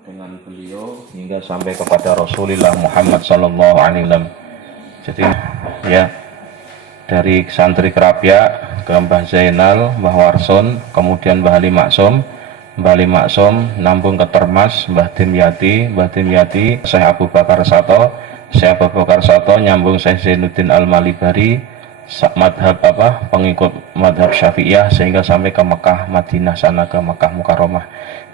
dengan beliau hingga sampai kepada Rasulullah Muhammad Sallallahu Alaihi Wasallam. Jadi ya, dari santri Kerapia ke Mbah Zainal, Mbah Warson, kemudian Mbah Ali Maksum, Mbah Ali Maksum nambung ke Termas, Mbah Dimyati, Syekh Abu Bakar Sato, nyambung Syekh Zainuddin Al-Malibari, madhab pengikut madhab Syafi'iyah, sehingga sampai ke Mekah, Madinah, sana ke Mekah Mukarramah.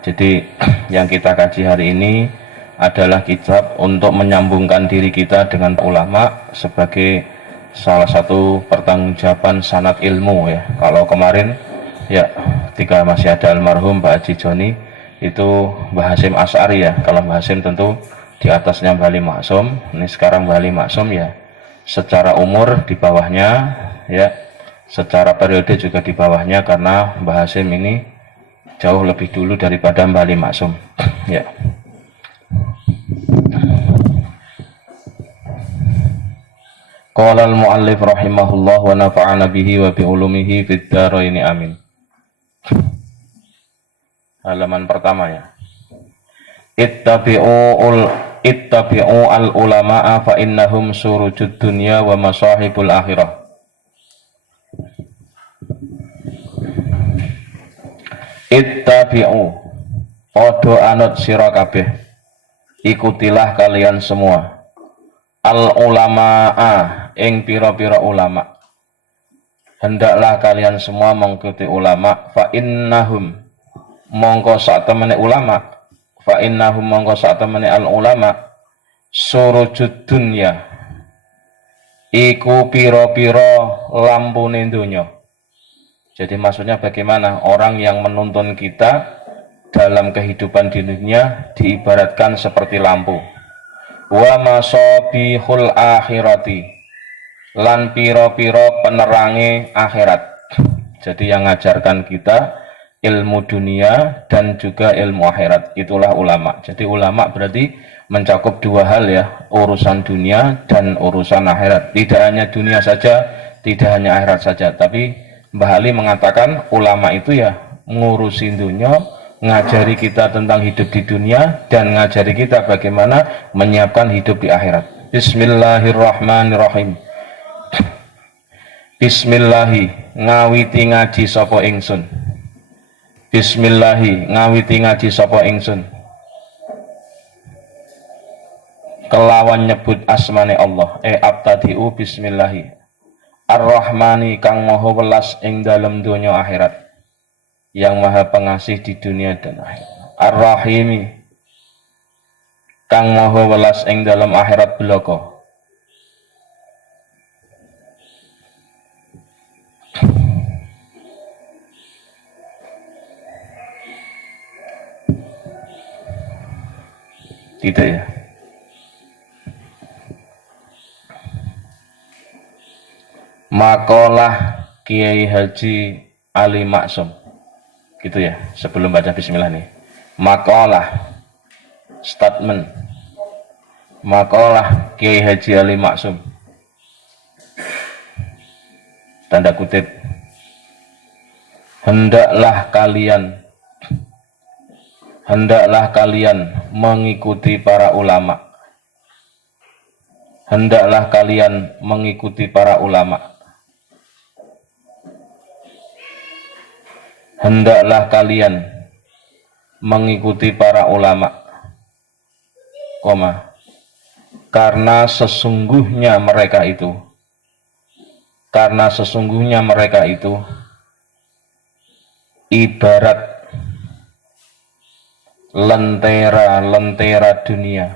Jadi yang kita kaji hari ini adalah kitab untuk menyambungkan diri kita dengan ulama sebagai salah satu pertanggungjawaban sanad ilmu ya. Kalau kemarin ya, ketika masih ada almarhum Mbak Haji Joni, itu Mbah Hasyim Asy'ari ya. Kalau Mbah Hasyim tentu di atasnya Mbah Ali Maksum. Ini sekarang Mbah Ali Maksum ya, secara umur di bawahnya ya, secara periode juga di bawahnya, karena Mbah Hasyim ini jauh lebih dulu daripada Mbah Ali Maksum ya. Qala al-muallif rahimahullah wa nafa'ana bihi wa bi ulumihi fid dharain amin. Halaman pertama ya. Ittabi'u al-ulama'a fa innahum surujud dunya wa masahibul akhirah. Ittabi'u, odo anut sira kabeh, ikutilah kalian semua, al ulama'a, ing pira-pira ulama. Hendaklah kalian semua mengikuti ulama, fa innahum mongko sak temene ulama, al ulama surujud dunya, iku pira-pira lampune donya. Jadi maksudnya bagaimana orang yang menuntun kita dalam kehidupan di dunia diibaratkan seperti lampu. Wa masabihul akhirati, lan piro-piro penerangi akhirat. Jadi yang mengajarkan kita ilmu dunia dan juga ilmu akhirat, itulah ulama. Jadi ulama berarti mencakup dua hal ya, urusan dunia dan urusan akhirat. Tidak hanya dunia saja, tidak hanya akhirat saja, tapi Mbah Ali mengatakan ulama itu ya ngurusin dunia, ngajari kita tentang hidup di dunia, dan ngajari kita bagaimana menyiapkan hidup di akhirat. Bismillahirrahmanirrahim. Bismillahi ngawiti ngaji sapa ingsun. Bismillahi ngawiti ngaji sapa ingsun, kelawan nyebut asmane Allah. Abtadi'u bismillahi Ar-Rahmani kang maha welas ing dalam dunia akhirat, yang maha pengasih di dunia dan akhirat. Ar-Rahimi kang maha welas ing dalam akhirat belaka. Tidak ya. Makalah Kiai Haji Ali Maksum, gitu ya, sebelum baca bismillah nih. Makalah, statement, makalah Kiai Haji Ali Maksum, tanda kutip, hendaklah kalian mengikuti para ulama. Hendaklah kalian mengikuti para ulama. Hendaklah kalian mengikuti para ulama, karena sesungguhnya mereka itu ibarat lentera dunia,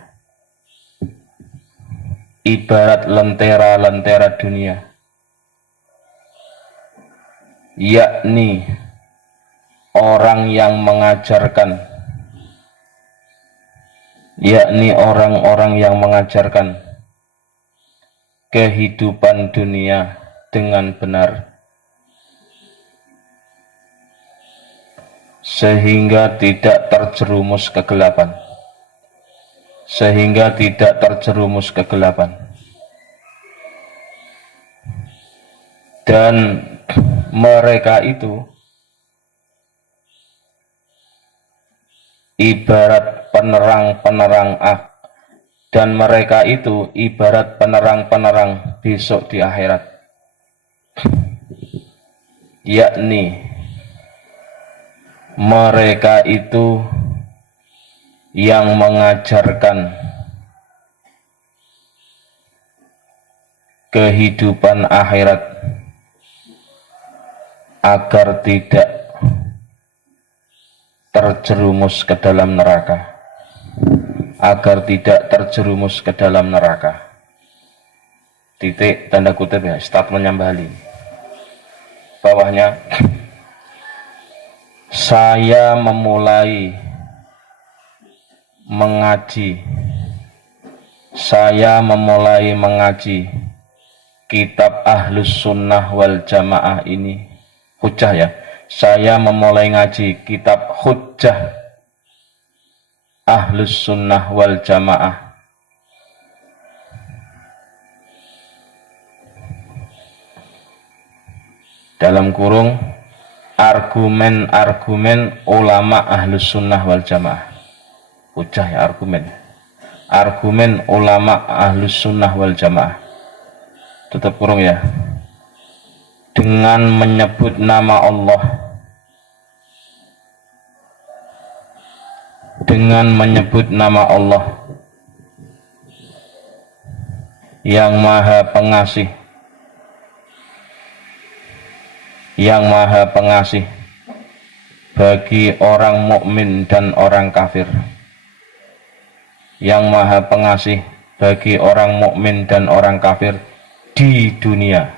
yakni orang yang mengajarkan, orang-orang yang mengajarkan kehidupan dunia dengan benar, sehingga tidak terjerumus kegelapan, sehingga tidak terjerumus kegelapan. Dan mereka itu ibarat penerang-penerang dan mereka itu ibarat penerang-penerang besok di akhirat, yakni mereka itu yang mengajarkan kehidupan akhirat agar tidak terjerumus ke dalam neraka, agar tidak terjerumus ke dalam neraka. Titik tanda kutip ya, statementnya Bali. Bawahnya, saya memulai mengaji kitab Ahlus Sunnah wal Jamaah ini, hujjah ya. Saya memulai ngaji kitab hujjah Ahlus Sunnah wal Jamaah dalam kurung argumen-argumen ulama Ahlus Sunnah wal Jamaah. Hujjah ya, argumen ulama Ahlus Sunnah wal Jamaah, tutup kurung ya, dengan menyebut nama Allah, dengan menyebut nama Allah yang maha pengasih, yang maha pengasih bagi orang mukmin dan orang kafir, yang maha pengasih bagi orang mukmin dan orang kafir di dunia,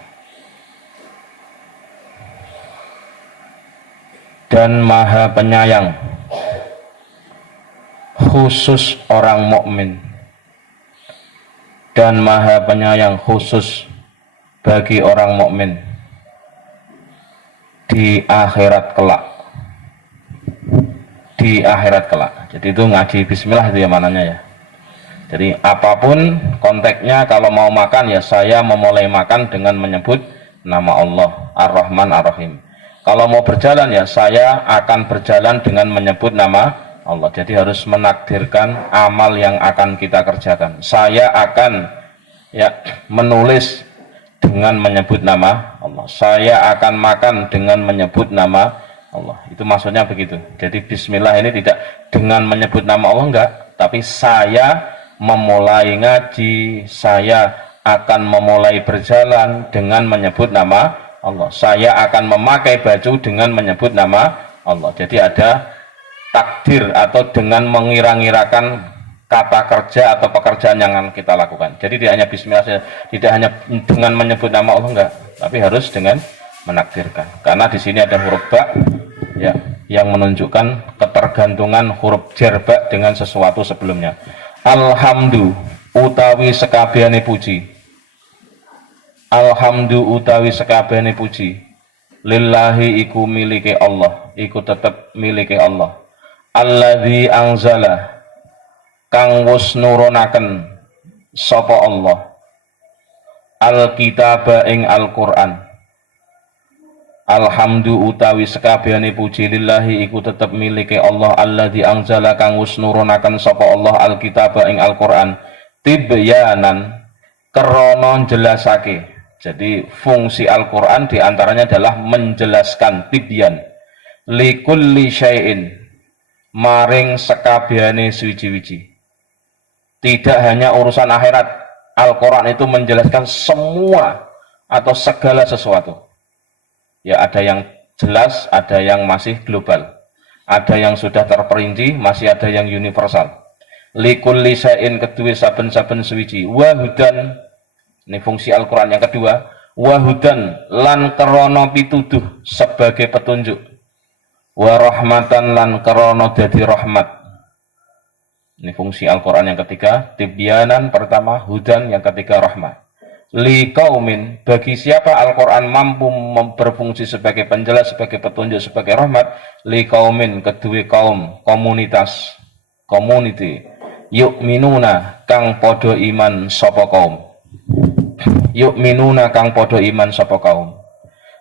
dan maha penyayang khusus orang mukmin dan maha penyayang khusus bagi orang mukmin di akhirat kelak. Di akhirat kelak. Jadi itu ngaji bismillah itu ya mananya ya. Jadi apapun konteksnya, kalau mau makan ya saya memulai makan dengan menyebut nama Allah Ar-Rahman Ar-Rahim. Kalau mau berjalan ya saya akan berjalan dengan menyebut nama Allah. Jadi harus menakdirkan amal yang akan kita kerjakan. Saya akan ya menulis dengan menyebut nama Allah. Saya akan makan dengan menyebut nama Allah. Itu maksudnya begitu. Jadi bismillah ini tidak dengan menyebut nama Allah, enggak, tapi saya memulai ngaji, saya akan memulai berjalan dengan menyebut nama Allah. Saya akan memakai baju dengan menyebut nama Allah. Jadi ada takdir atau dengan mengira-ngirakan kata kerja atau pekerjaan yang akan kita lakukan. Jadi tidak hanya bismillah, tidak hanya dengan menyebut nama Allah, enggak, tapi harus dengan menakdirkan. Karena di sini ada huruf ba ya, yang menunjukkan ketergantungan huruf jar ba dengan sesuatu sebelumnya. Alhamdu utawi sekabehane puji. Alhamdu utawi sekabehane puji. Lillahi iku milike Allah, iku tetep milike Allah. Alladzi anzala kang wus nurunaken sapa Allah Alkitaba ing Al-Qur'an. Alhamdu utawi sekabehane puji lillahi iku tetep milike Allah alladzi anzala kang wus nurunaken sapa Allah Alkitaba ing Al-Qur'an tibyanan krana jelasake. Jadi fungsi Al-Qur'an diantaranya adalah menjelaskan, tibyan likulli syai'in maring sekabehane suci-wici. Tidak hanya urusan akhirat, Al-Quran itu menjelaskan semua atau segala sesuatu. Ya, ada yang jelas, ada yang masih global, ada yang sudah terperinci, masih ada yang universal. Likulli syai'in kedua saben-saben suci. Wahudan, ini fungsi Al-Quran yang kedua. Wahudan lan krana pituduh sebagai petunjuk. Warahmatan lan krana dadi rahmat. Ini fungsi Al-Quran yang ketiga. Tibyanan pertama, hudan yang ketiga, rahmat. Li kaumin, bagi siapa Al-Quran mampu berfungsi sebagai penjelas, sebagai petunjuk, sebagai rahmat. Li kaumin, kedua kaum, komunitas, community. yu'minuna kang podo iman sapa kaum. Yu'minuna kang podo iman sapa kaum.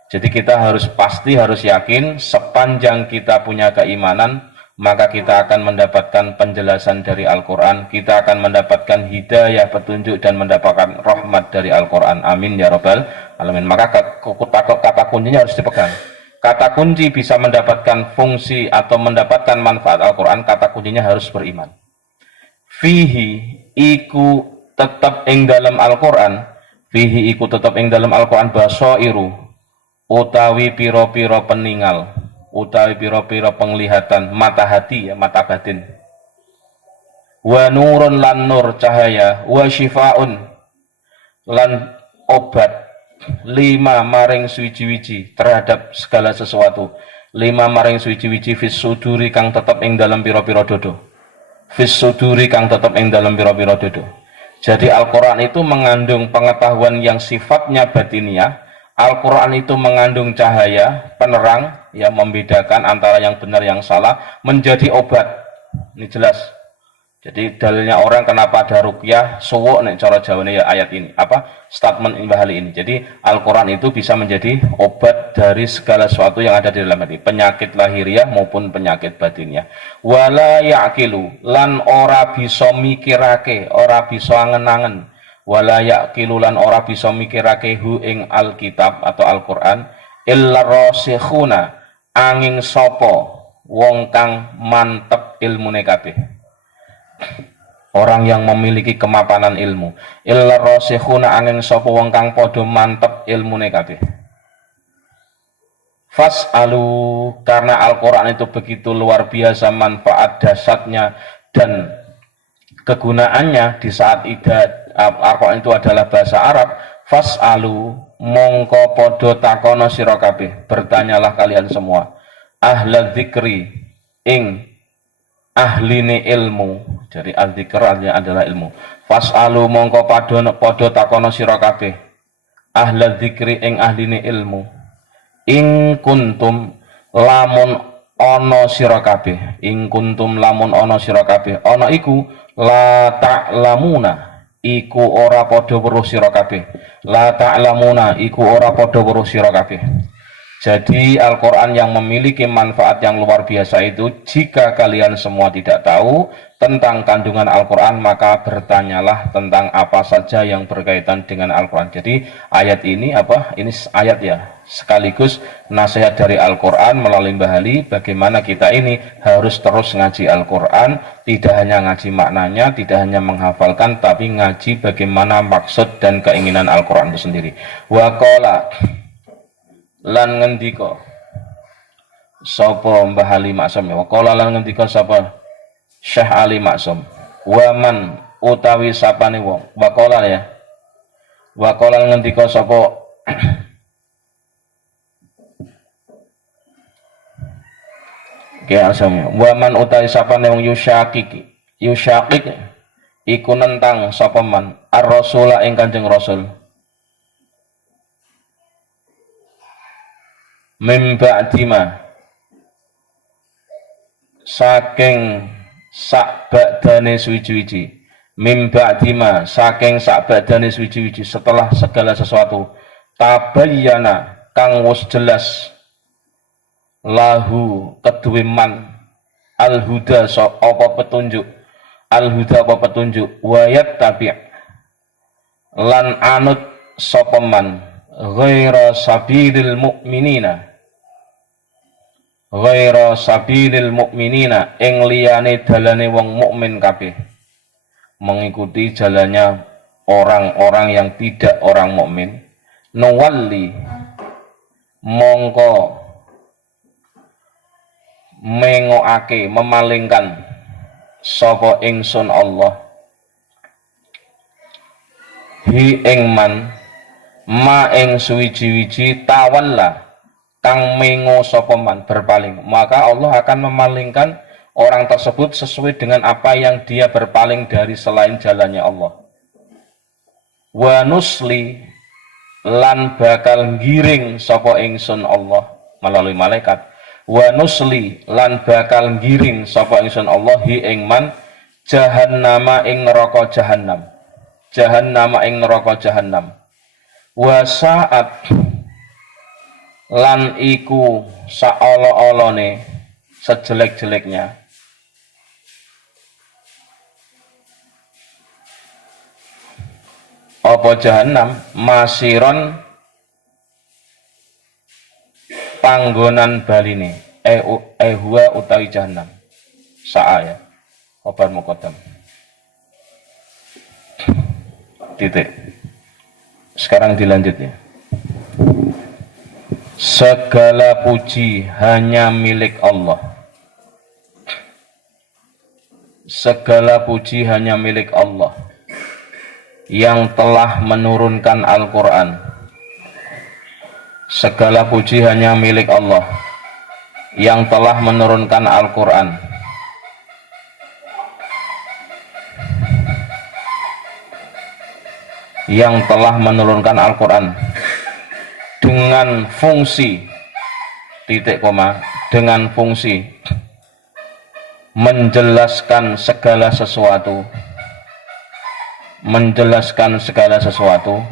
Jadi kita pasti harus yakin sepanjang kita punya keimanan, maka kita akan mendapatkan penjelasan dari Al-Quran, kita akan mendapatkan hidayah, petunjuk, dan mendapatkan rahmat dari Al-Quran. Amin ya rabbal alamin. Maka kata kuncinya harus dipegang. Kata kunci bisa mendapatkan fungsi atau mendapatkan manfaat Al-Quran, kata kuncinya harus beriman. Fihi iku tetap ing dalam Al-Quran, fihi iku tetap ing dalam Al-Quran basairu utawi piro-piro peninggal, utawi piro-piro penglihatan, mata hati ya, mata batin. Wa nurun lan nur cahaya, wa syifaun lan obat, lima maring suwiji-wiji terhadap segala sesuatu, lima maring suwiji-wiji fis suduri kang tetep ing dalam piro-piro dodo, fis suduri kang tetep ing dalam piro-piro dodo. Jadi Al-Quran itu mengandung pengetahuan yang sifatnya batiniah. Al-Quran itu mengandung cahaya, penerang, yang membedakan antara yang benar yang salah, menjadi obat. Ini jelas. Jadi dalilnya orang kenapa ada ruqyah, suwuk nek cara Jawane ya ayat ini. Statement Imbahali ini. Jadi Al-Quran itu bisa menjadi obat dari segala sesuatu yang ada di dalam hati, penyakit lahiriah maupun penyakit batinnya. Wala yaqilu lan ora bisa mikirake, ora bisa angen-angen. Wala yaqilulan ora bisa mikirake hu ing Alkitab atau Al-Quran illa rasikhuna angin sopo wong kang mantep ilmune kabeh, orang yang memiliki kemapanan ilmu. Illa rasikhuna angin sopo wong kang podo mantep ilmune kabeh. Fas'alu, karena Al-Quran itu begitu luar biasa manfaat dasarnya dan kegunaannya di saat Al-Quran itu adalah bahasa Arab. Fas'alu, mongko podo takono sira kabeh, bertanyalah kalian semua, ahla dzikri ing ahline ilmu. Jadi al-dzikr artinya adalah ilmu. Fas'alu mongko podo takono sira kabeh, ahla dzikri ing ahline ilmu. Ing kuntum lamun ana sira kabeh, ing kuntum lamun ana sira kabeh, ana iku la ta'lamuna iku ora padha weruh sira kabeh, la ta'lamuna iku ora padha weruh sira kabeh. Jadi Al-Quran yang memiliki manfaat yang luar biasa itu, jika kalian semua tidak tahu tentang kandungan Al-Quran, maka bertanyalah tentang apa saja yang berkaitan dengan Al-Quran. Jadi ayat ini ini ayat ya, sekaligus nasihat dari Al-Quran melalui Bahali, bagaimana kita ini harus terus ngaji Al-Quran, tidak hanya ngaji maknanya, tidak hanya menghafalkan, tapi ngaji bagaimana maksud dan keinginan Al-Quran itu sendiri. Wa qala lan ngendika sapa Mbah Ali Maksum, wa qala lan ngendika sapa Syekh Ali Maksum, waman utawi sapane wong, wa qala ya, wa qala ngendika sapa waman utawi sapane wong yusyakik iku nentang sapa man ar-rasula ing Kanjeng Rasul, mim ba'dima saking sak ba'dane suwiji-wiji, mim ba'dima saking sak ba'dane suwiji-wiji, setelah segala sesuatu, tabayyana kang wis jelas, lahu kedue man al-huda apa petunjuk, al-huda apa petunjuk, wayat tabi' lan anut sapa man ghaira sabilil mu'minina, ghaira sabilil mu'minina ing liyane dalane wong mukmin kabeh, mengikuti jalannya orang-orang yang tidak orang mukmin. Nuwalli mongko mengoake memalingkan sapa ingsun Allah hi ing man ma ing suwiji-wiji tawalla kang mengo sapa man berpaling, maka Allah akan memalingkan orang tersebut sesuai dengan apa yang dia berpaling dari selain jalannya Allah. Wa nusli lan bakal ngiring sapa ingsun Allah melalui malaikat, wa nusli lan bakal ngiring sapa ingsun Allah hi ing man jahannama ing neraka jahannam, jahannama ing neraka jahannam, wa sa'at lan iku saolo-olone sejelek-jeleknya apa jahannam, masiron panggonan baline, huwa utawi jahannam, sa'a ya, khobar muqaddam, titik. Sekarang dilanjut ya. Segala puji hanya milik Allah. Segala puji hanya milik Allah yang telah menurunkan Al-Quran. Segala puji hanya milik Allah yang telah menurunkan Al-Quran. Yang telah menurunkan Al-Quran dengan fungsi titik koma, dengan fungsi menjelaskan segala sesuatu, menjelaskan segala sesuatu,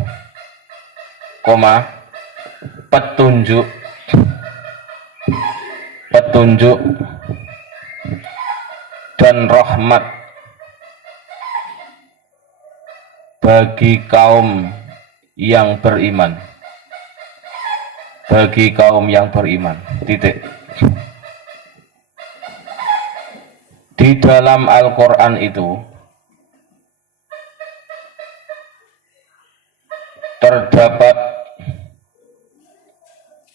koma, petunjuk, petunjuk dan rahmat bagi kaum yang beriman, bagi kaum yang beriman, titik. Di dalam Al-Quran itu terdapat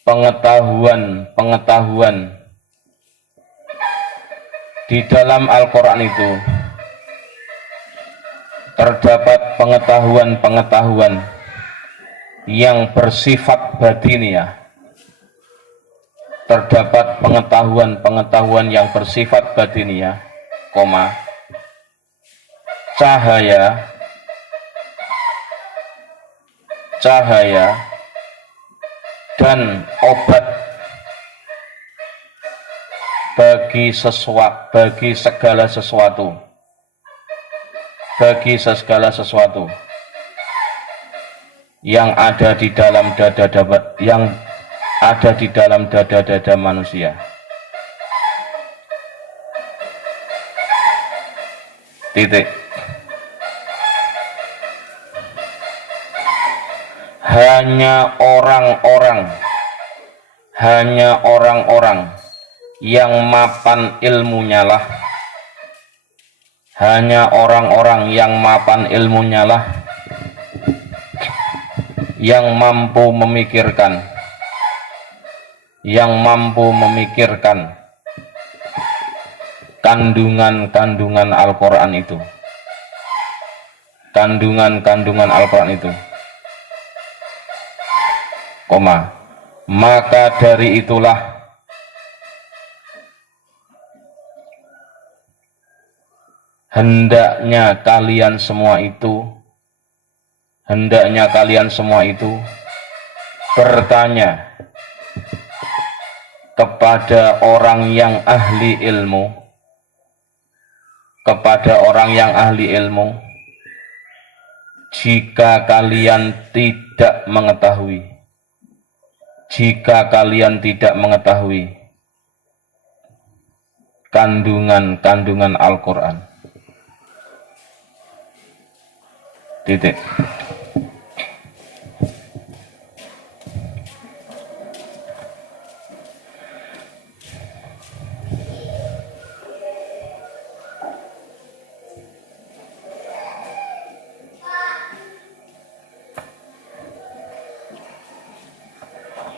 pengetahuan di dalam Al-Quran itu terdapat pengetahuan yang bersifat batiniah, terdapat pengetahuan yang bersifat batiniah, koma, cahaya dan obat bagi segala sesuatu, bagi segala sesuatu yang ada di dalam dada manusia. Titik. Hanya orang-orang yang mapan ilmunya lah, hanya orang-orang yang mapan ilmunya lah, yang mampu memikirkan, kandungan Al-Quran itu, kandungan Al-Quran itu, koma, maka dari itulah hendaknya kalian semua itu bertanya kepada orang yang ahli ilmu, jika kalian tidak mengetahui kandungan Al-Quran, titik.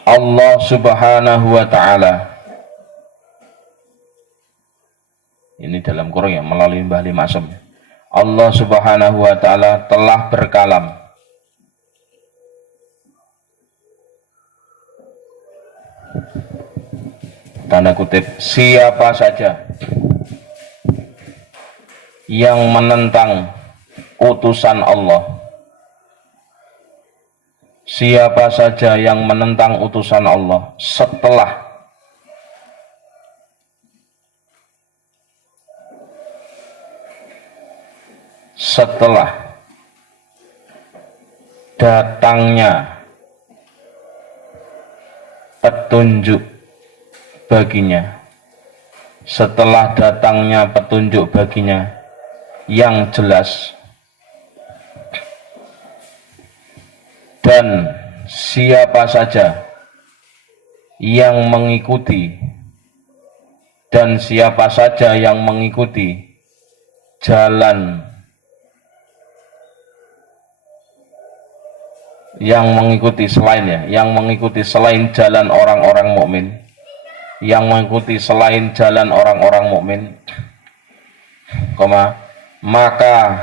Allah Subhanahu wa ta'ala, ini dalam Quran ya, melalui Mbah Lima Asem, Allah Subhanahu wa ta'ala telah berkalam tanda kutip, siapa saja yang menentang utusan Allah, siapa saja yang menentang utusan Allah setelah datangnya petunjuk baginya, setelah datangnya petunjuk baginya yang jelas, dan siapa saja yang mengikuti jalan yang mengikuti selain jalan orang-orang mukmin, maka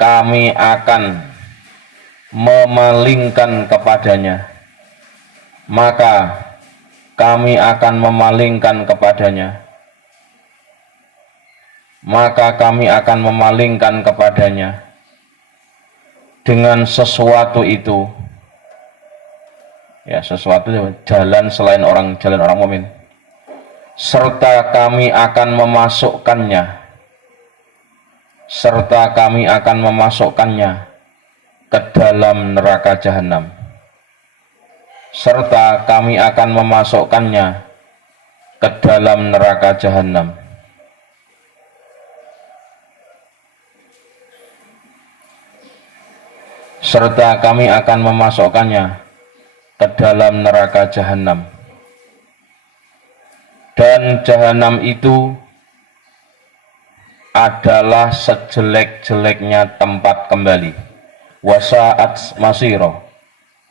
kami akan memalingkan kepadanya, dengan sesuatu itu, ya, sesuatu jalan selain jalan orang mukmin, serta kami akan memasukkannya ke dalam neraka jahanam, dan jahanam itu adalah sejelek-jeleknya tempat kembali. Wasa'at masiro,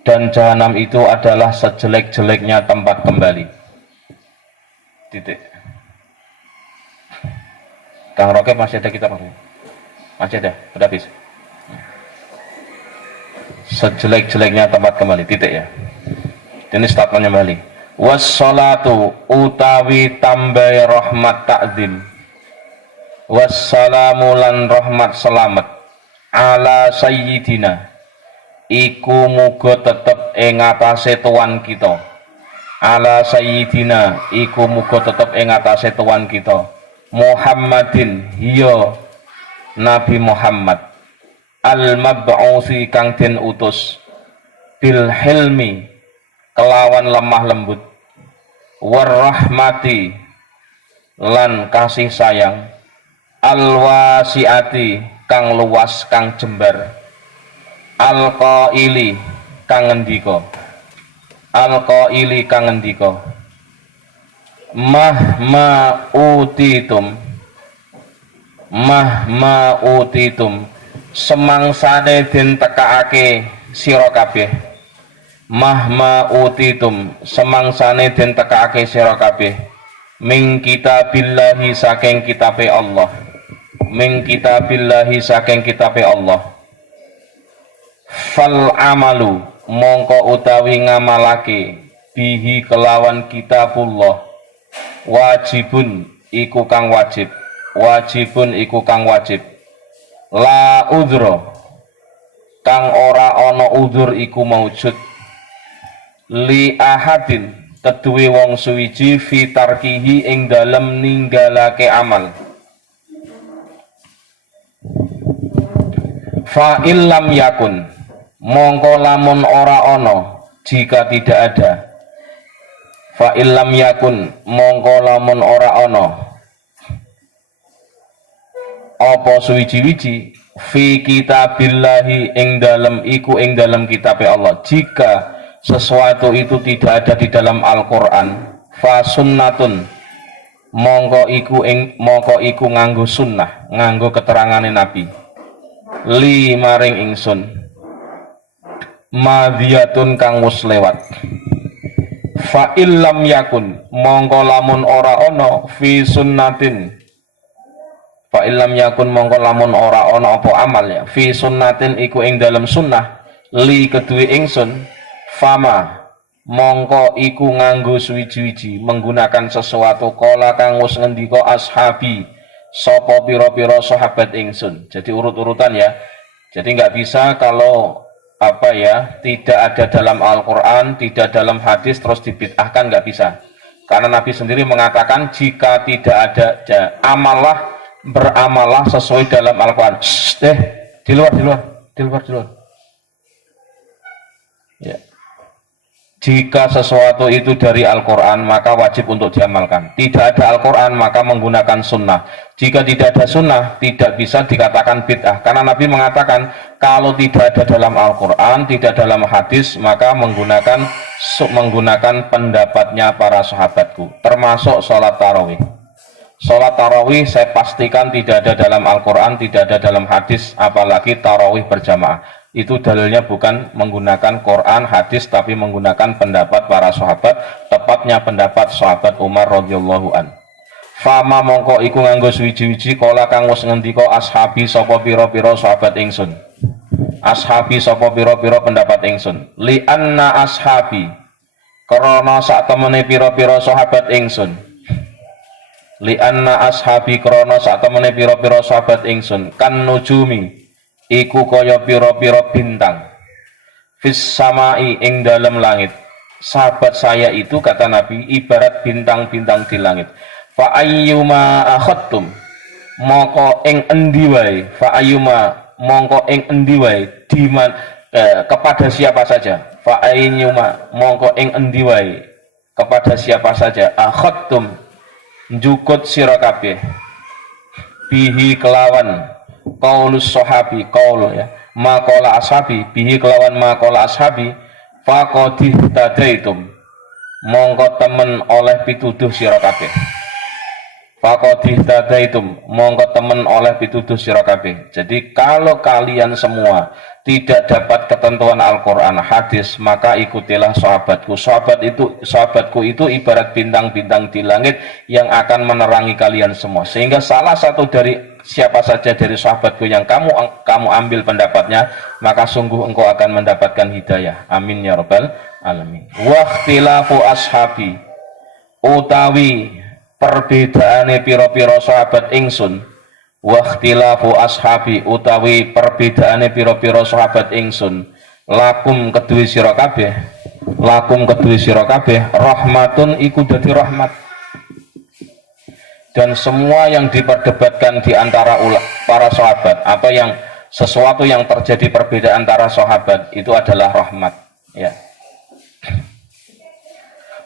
dan jahanam itu adalah sejelek-jeleknya tempat kembali. Titik. Kang Roket masih ada kitab? Masih ada? Udah habis? Sejelek-jeleknya tempat kembali, titik ya. Ini statementnya kembali. Wassalatu utawi tambai rahmat ta'zim, wassalamu lan rahmat selamat, ala sayyidina iku muga tetep ing atase tuan kita, Muhammadin hiya Nabi Muhammad, al-mab'usi kang den utus, bil hilmi kelawan lemah lembut, warahmati lan kasih sayang, al-wasiati kang luas kang jembar, al-qaili kang ngendika, mahma utitum semangsane den tekaake sira kabeh, min kitabillahi saking kitabe Allah, fal amalu mongko utawi ngamalake bihi kelawan kitabullah, wajibun iku kang wajib, la udhra kang ora ana udzur iku maujud, li ahadin keduwe wong suwiji fi tarkihi ing dalem ninggalake amal, fa illam yakun mongko lamun ora ana, jika tidak ada, fa illam yakun mongko lamun ora ana apa suwiji-wiji fi kitabillahi ing dalem kitabe Allah, jika sesuatu itu tidak ada di dalam Al-Qur'an, fa sunnatun mongko iku nganggo sunnah, nganggo keterangane Nabi, li maring ingsun, madhiyatun kang wis lewat, fa illam yakun mongko lamun ora ana fi sunnatin, fa illam yakun mongko lamun ora ana apa amal ya, fi sunnatin iku ing dalam sunnah, li kedue ingsun, fama mongko iku nganggo suwiji-wiji menggunakan sesuatu kala kang wis ngendika ashabi sapa pira-pira sahabat ingsun. Jadi urut-urutan ya. Jadi nggak bisa kalau tidak ada dalam Al-Quran, tidak dalam hadis terus dibid'ahkan, nggak bisa. Karena Nabi sendiri mengatakan jika tidak ada amallah beramalah sesuai dalam Al-Quran. Di luar. Ya. Jika sesuatu itu dari Al-Quran, maka wajib untuk diamalkan. Tidak ada Al-Quran, maka menggunakan sunnah. Jika tidak ada sunnah, tidak bisa dikatakan bid'ah. Karena Nabi mengatakan, kalau tidak ada dalam Al-Quran, tidak dalam hadis, maka menggunakan pendapatnya para sahabatku. Termasuk sholat tarawih. Sholat tarawih saya pastikan tidak ada dalam Al-Quran, tidak ada dalam hadis, apalagi tarawih berjamaah. Itu dalilnya bukan menggunakan Quran, hadis, tapi menggunakan pendapat para sahabat, tepatnya pendapat sahabat Umar radhiyallahu an. Fama mongko iku nganggo suwiji-wiji kala kang wis ngendika ashabi sapa pira-pira sahabat ingsun. Ashabi sapa pira-pira pendapat ingsun. Li anna ashabi krana sak temene pira-pira sahabat ingsun. Li anna ashabi krana sak temene pira-pira sahabat ingsun kan nujumi iku kaya pira-pira bintang fis samai ing dalam langit. Sahabat saya itu, kata Nabi, ibarat bintang-bintang di langit. Fa ayyuma akhadtum mongko ing endi wae, fa ayyuma mongko ing endi wae kepada siapa saja, fa ayyuma mongko ing endi wae kepada siapa saja akhadtum njukut sira kabeh bihi kelawan qaulus sahabi qaul ya maqala ashabi bihi kelawan maqala ashabi faqadih tadaitum mongko temen oleh pituduh sira kabeh. Faqadih tadaitum mongko temen oleh pituduh sira kabeh. Jadi kalau kalian semua tidak dapat ketentuan Al-Quran, hadis, maka ikutilah sahabatku. Sahabatku itu ibarat bintang-bintang di langit yang akan menerangi kalian semua. Sehingga salah satu dari siapa saja dari sahabatku yang kamu ambil pendapatnya, maka sungguh engkau akan mendapatkan hidayah. Amin ya rabbal alamin. Wa ikhtilafu ashabi utawi perbedaane pira-pira sahabat ingsun. Wa ikhtilafu ashabi utawi perbedaane pira-pira sahabat ingsun lakum kedue sira kabeh rahmatun iku dadi rahmat. Dan semua yang diperdebatkan di antara para sahabat atau yang sesuatu yang terjadi perbedaan antara sahabat itu adalah rahmat ya.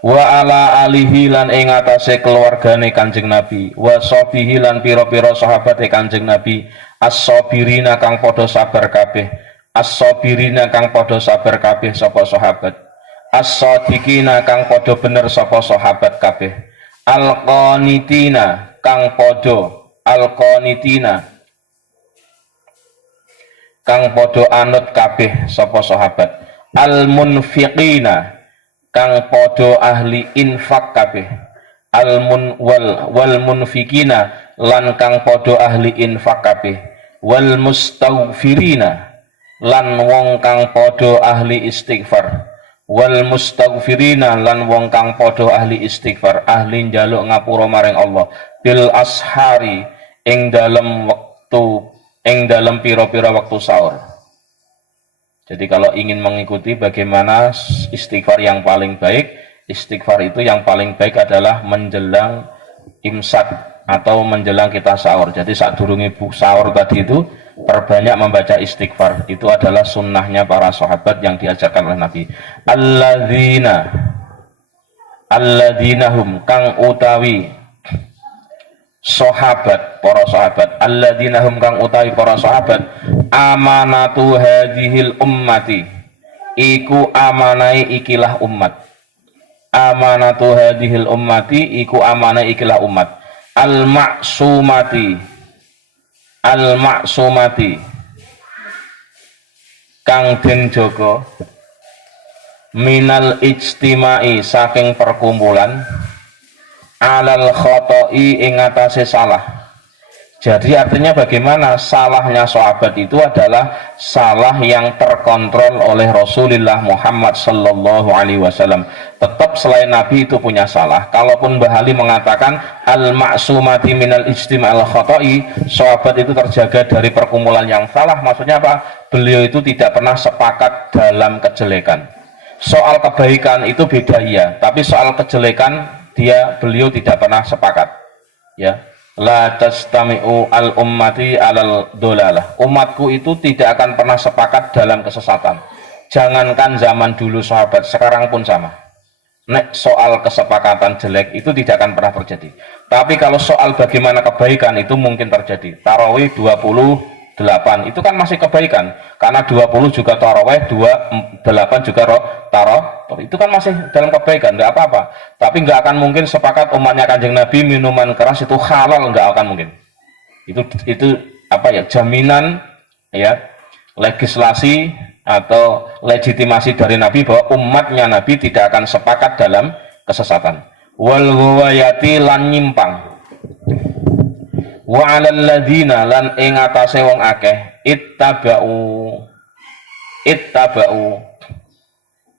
Wa ala alihi lan ing atase keluargane Kanjeng Nabi, wa sahbihi lan pira-pira sahabate Kanjeng Nabi, as-sabirina kang padha sabar kabeh, as-sabirina kang padha sabar kabeh sapa sahabat, as-sadiqina kang padha bener sapa sahabat kabeh, al-qanitina kang padha anut kabeh sapa sahabat, al-munfiqina kang podo ahli infak kabeh, wal munfikina lan kang podo ahli infak kabeh, wal mustaghfirina lan wong kang podo ahli istighfar, wal mustaghfirina lan wong kang podo ahli istighfar, ahli njaluk ngapura maring Allah, bil ashari ing dalam pira-pira waktu sahur. Jadi kalau ingin mengikuti bagaimana istighfar yang paling baik, istighfar itu yang paling baik adalah menjelang imsak atau menjelang kita sahur. Jadi saat durungi sahur tadi itu perbanyak membaca istighfar. Itu adalah sunnahnya para sahabat yang diajarkan oleh Nabi. Alladzina hum kang utawi sahabat, para sahabat, alladzina hum kang utawi para sahabat, amanatu hadhil ummati iku amanai ikilah umat, amanatu hadhil ummati iku amanai ikilah umat, al maksumati kang den jaga minal ijtimai saking perkumpulan alal khoto'i ing atase salah. Jadi artinya bagaimana salahnya sahabat itu adalah salah yang terkontrol oleh Rasulullah Muhammad sallallahu alaihi wasallam. Tetap selain Nabi itu punya salah. Kalaupun Mbah Ali mengatakan al-ma'sumati minal ijtima' al-khoto'i, sahabat itu terjaga dari perkumpulan yang salah, maksudnya apa? Beliau itu tidak pernah sepakat dalam kejelekan. Soal kebaikan itu beda ya, tapi soal kejelekan beliau tidak pernah sepakat ya. La tastami'u al ummati alal dolalah. Umatku itu tidak akan pernah sepakat dalam kesesatan. Jangankan zaman dulu sahabat, sekarang pun sama. Nek soal kesepakatan jelek itu tidak akan pernah terjadi. Tapi kalau soal bagaimana kebaikan itu mungkin terjadi. Tarawih 28 itu kan masih kebaikan. Karena 20 juga tarawih, 28 juga tarawih. Itu kan masih dalam kebaikan, enggak apa-apa. Tapi enggak akan mungkin sepakat umatnya Kanjeng Nabi minuman keras itu halal, enggak akan mungkin. Itu apa ya? Jaminan ya, legislasi atau legitimasi dari Nabi bahwa umatnya Nabi tidak akan sepakat dalam kesesatan. Wal ghawayati lan nyimpang. Wa 'alal ladzina lan ing atase wong akeh ittaba'u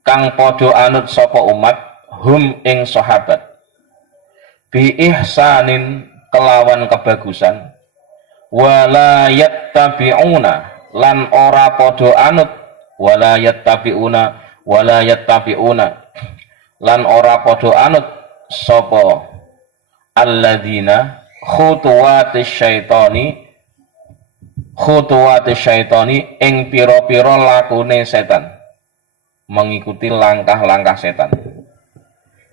kang padha anut sapa umat hum ing sahabat bi ihsanin kelawan kebagusan wala yattabi'una lan ora padha anut wala yattabi'una lan ora padha anut sapa alladzina khutuwatis syaitani ing pira-pira lakune setan, mengikuti langkah-langkah setan.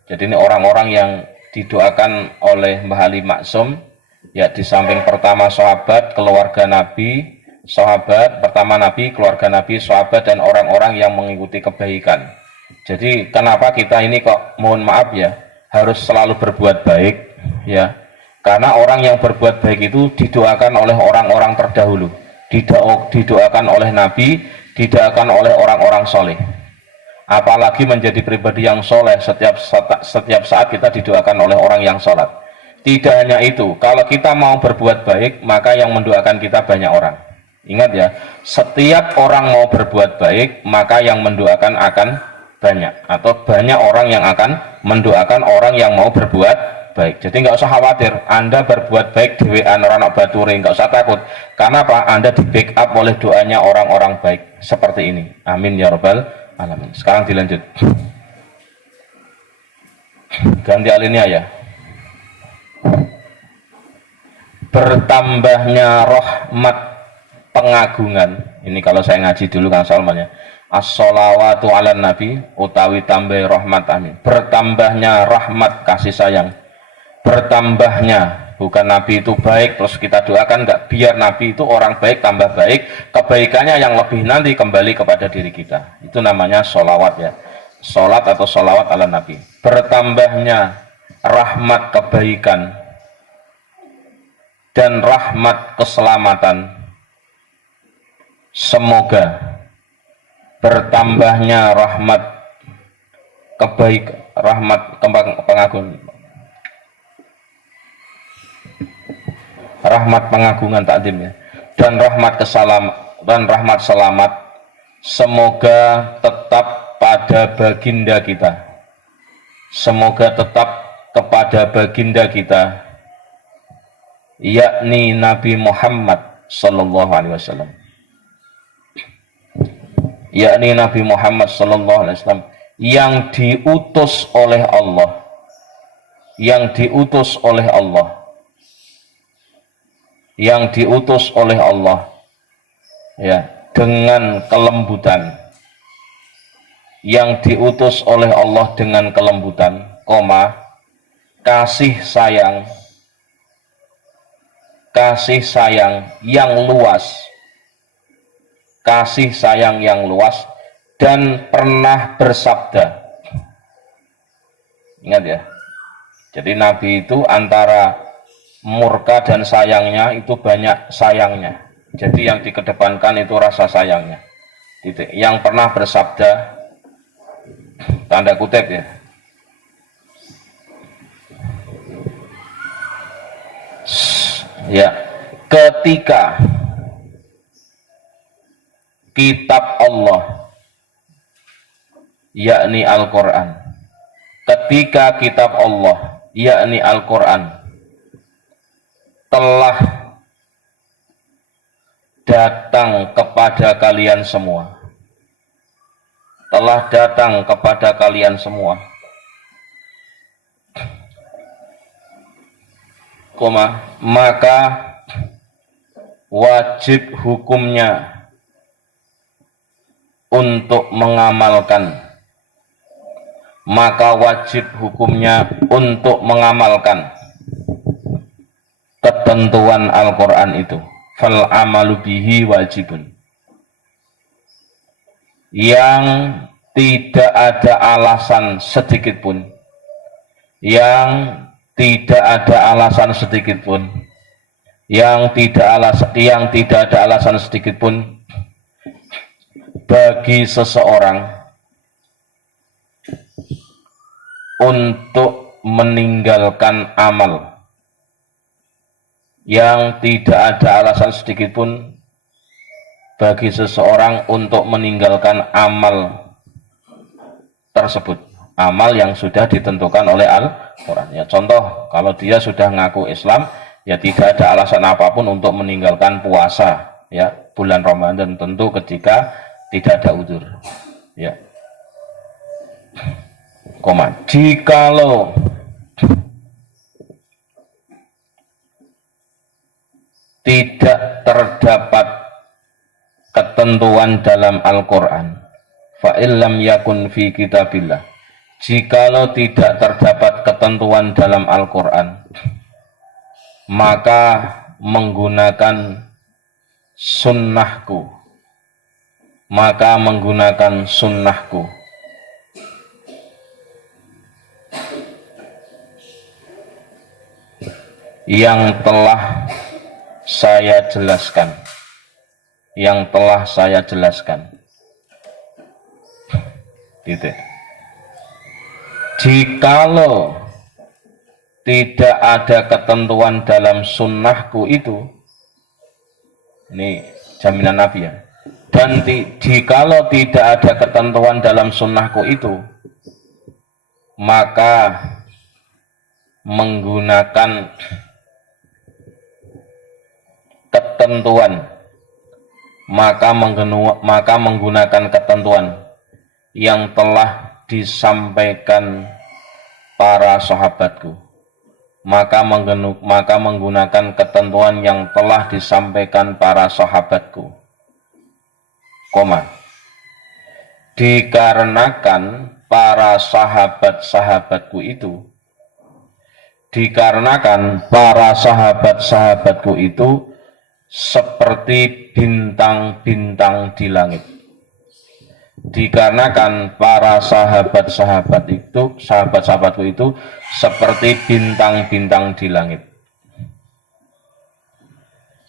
Jadi ini orang-orang yang didoakan oleh Mbah Ali Maksum, ya di samping pertama sahabat, keluarga Nabi, sahabat pertama Nabi, keluarga Nabi, sahabat dan orang-orang yang mengikuti kebaikan. Jadi kenapa kita ini kok mohon maaf ya harus selalu berbuat baik ya? Karena orang yang berbuat baik itu didoakan oleh orang-orang terdahulu, didoakan oleh Nabi, didoakan oleh orang-orang soleh. Apalagi menjadi pribadi yang soleh, setiap saat kita didoakan oleh orang yang sholat. Tidak hanya itu, kalau kita mau berbuat baik, maka yang mendoakan kita banyak orang. Ingat ya, setiap orang mau berbuat baik, maka yang mendoakan akan banyak, atau banyak orang yang akan mendoakan orang yang mau berbuat baik. Jadi nggak usah khawatir Anda berbuat baik dhewean ora ana bature, nggak usah takut. Karena apa? Anda di backup oleh doanya orang-orang baik seperti ini. Amin ya rabbal alamin. Sekarang dilanjut. Ganti alinea ya. Bertambahnya rahmat pengagungan. Ini kalau saya ngaji dulu Kang Salman ya. As-sholawatu ala nabi utawi tambah rahmat amin. Bertambahnya rahmat kasih sayang. Bertambahnya, bukan Nabi itu baik terus kita doakan, enggak, biar Nabi itu orang baik tambah baik, kebaikannya yang lebih nanti kembali kepada diri kita. Itu namanya sholawat ya, sholat atau sholawat ala Nabi. Bertambahnya rahmat kebaikan dan rahmat keselamatan, semoga bertambahnya rahmat pengagungan, rahmat pengagungan takdim ya, dan rahmat selamat semoga tetap pada baginda kita, semoga tetap kepada baginda kita, yakni Nabi Muhammad sallallahu alaihi wasallam, yakni Nabi Muhammad sallallahu alaihi wasallam yang diutus oleh Allah, yang diutus oleh Allah, yang diutus oleh Allah ya, dengan kelembutan, yang diutus oleh Allah dengan kelembutan, kasih sayang yang luas, kasih sayang yang luas, dan pernah bersabda. Ingat ya, jadi Nabi itu antara murka dan sayangnya itu banyak sayangnya. Jadi yang dikedepankan itu rasa sayangnya. Yang pernah bersabda, tanda kutip ya, ya, ketika kitab Allah yakni Al-Quran, ketika kitab Allah yakni Al-Quran telah datang kepada kalian semua, telah datang kepada kalian semua, koma, maka wajib hukumnya untuk mengamalkan, maka wajib hukumnya untuk mengamalkan ketentuan Al-Quran itu. Fal amalu bihi wajibun, yang tidak ada alasan sedikit pun, yang tidak ada alasan sedikit pun, yang tidak ada alasan sedikit pun bagi seseorang untuk meninggalkan amal, yang tidak ada alasan sedikit pun bagi seseorang untuk meninggalkan amal tersebut, amal yang sudah ditentukan oleh Al-Quran. Ya, contoh, kalau dia sudah ngaku Islam, ya tidak ada alasan apapun untuk meninggalkan puasa, ya, bulan Ramadan, tentu ketika tidak ada udzur. Ya. Koma, jikalau tidak terdapat ketentuan dalam Al-Quran, fa illam yakun fi kitabillah, jikalau tidak terdapat ketentuan dalam Al-Quran, maka menggunakan sunnahku, maka menggunakan sunnahku, yang telah saya jelaskan, yang telah saya jelaskan. Titik. Jikalau tidak ada ketentuan dalam sunnahku itu, ini jaminan Nabi ya, dan jikalau tidak ada ketentuan dalam sunnahku itu, maka menggunakan ketentuan, maka menggunakan ketentuan yang telah disampaikan para sahabatku, maka menggunakan ketentuan yang telah disampaikan para sahabatku, koma, dikarenakan para sahabat-sahabatku itu, dikarenakan para sahabat-sahabatku itu seperti bintang-bintang di langit. Dikarenakan para sahabat-sahabatku itu seperti bintang-bintang di langit.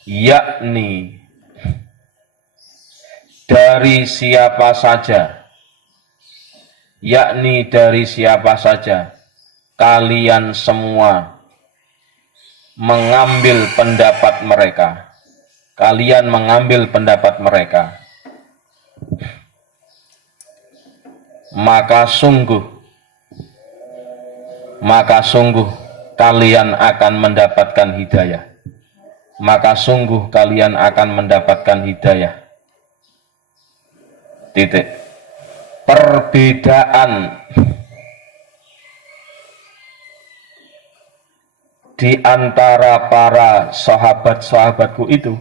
Yakni dari siapa saja, yakni dari siapa saja kalian semua mengambil pendapat mereka, kalian mengambil pendapat mereka, maka sungguh kalian akan mendapatkan hidayah, maka sungguh kalian akan mendapatkan hidayah. Titik. Perbedaan di antara para sahabat-sahabatku itu,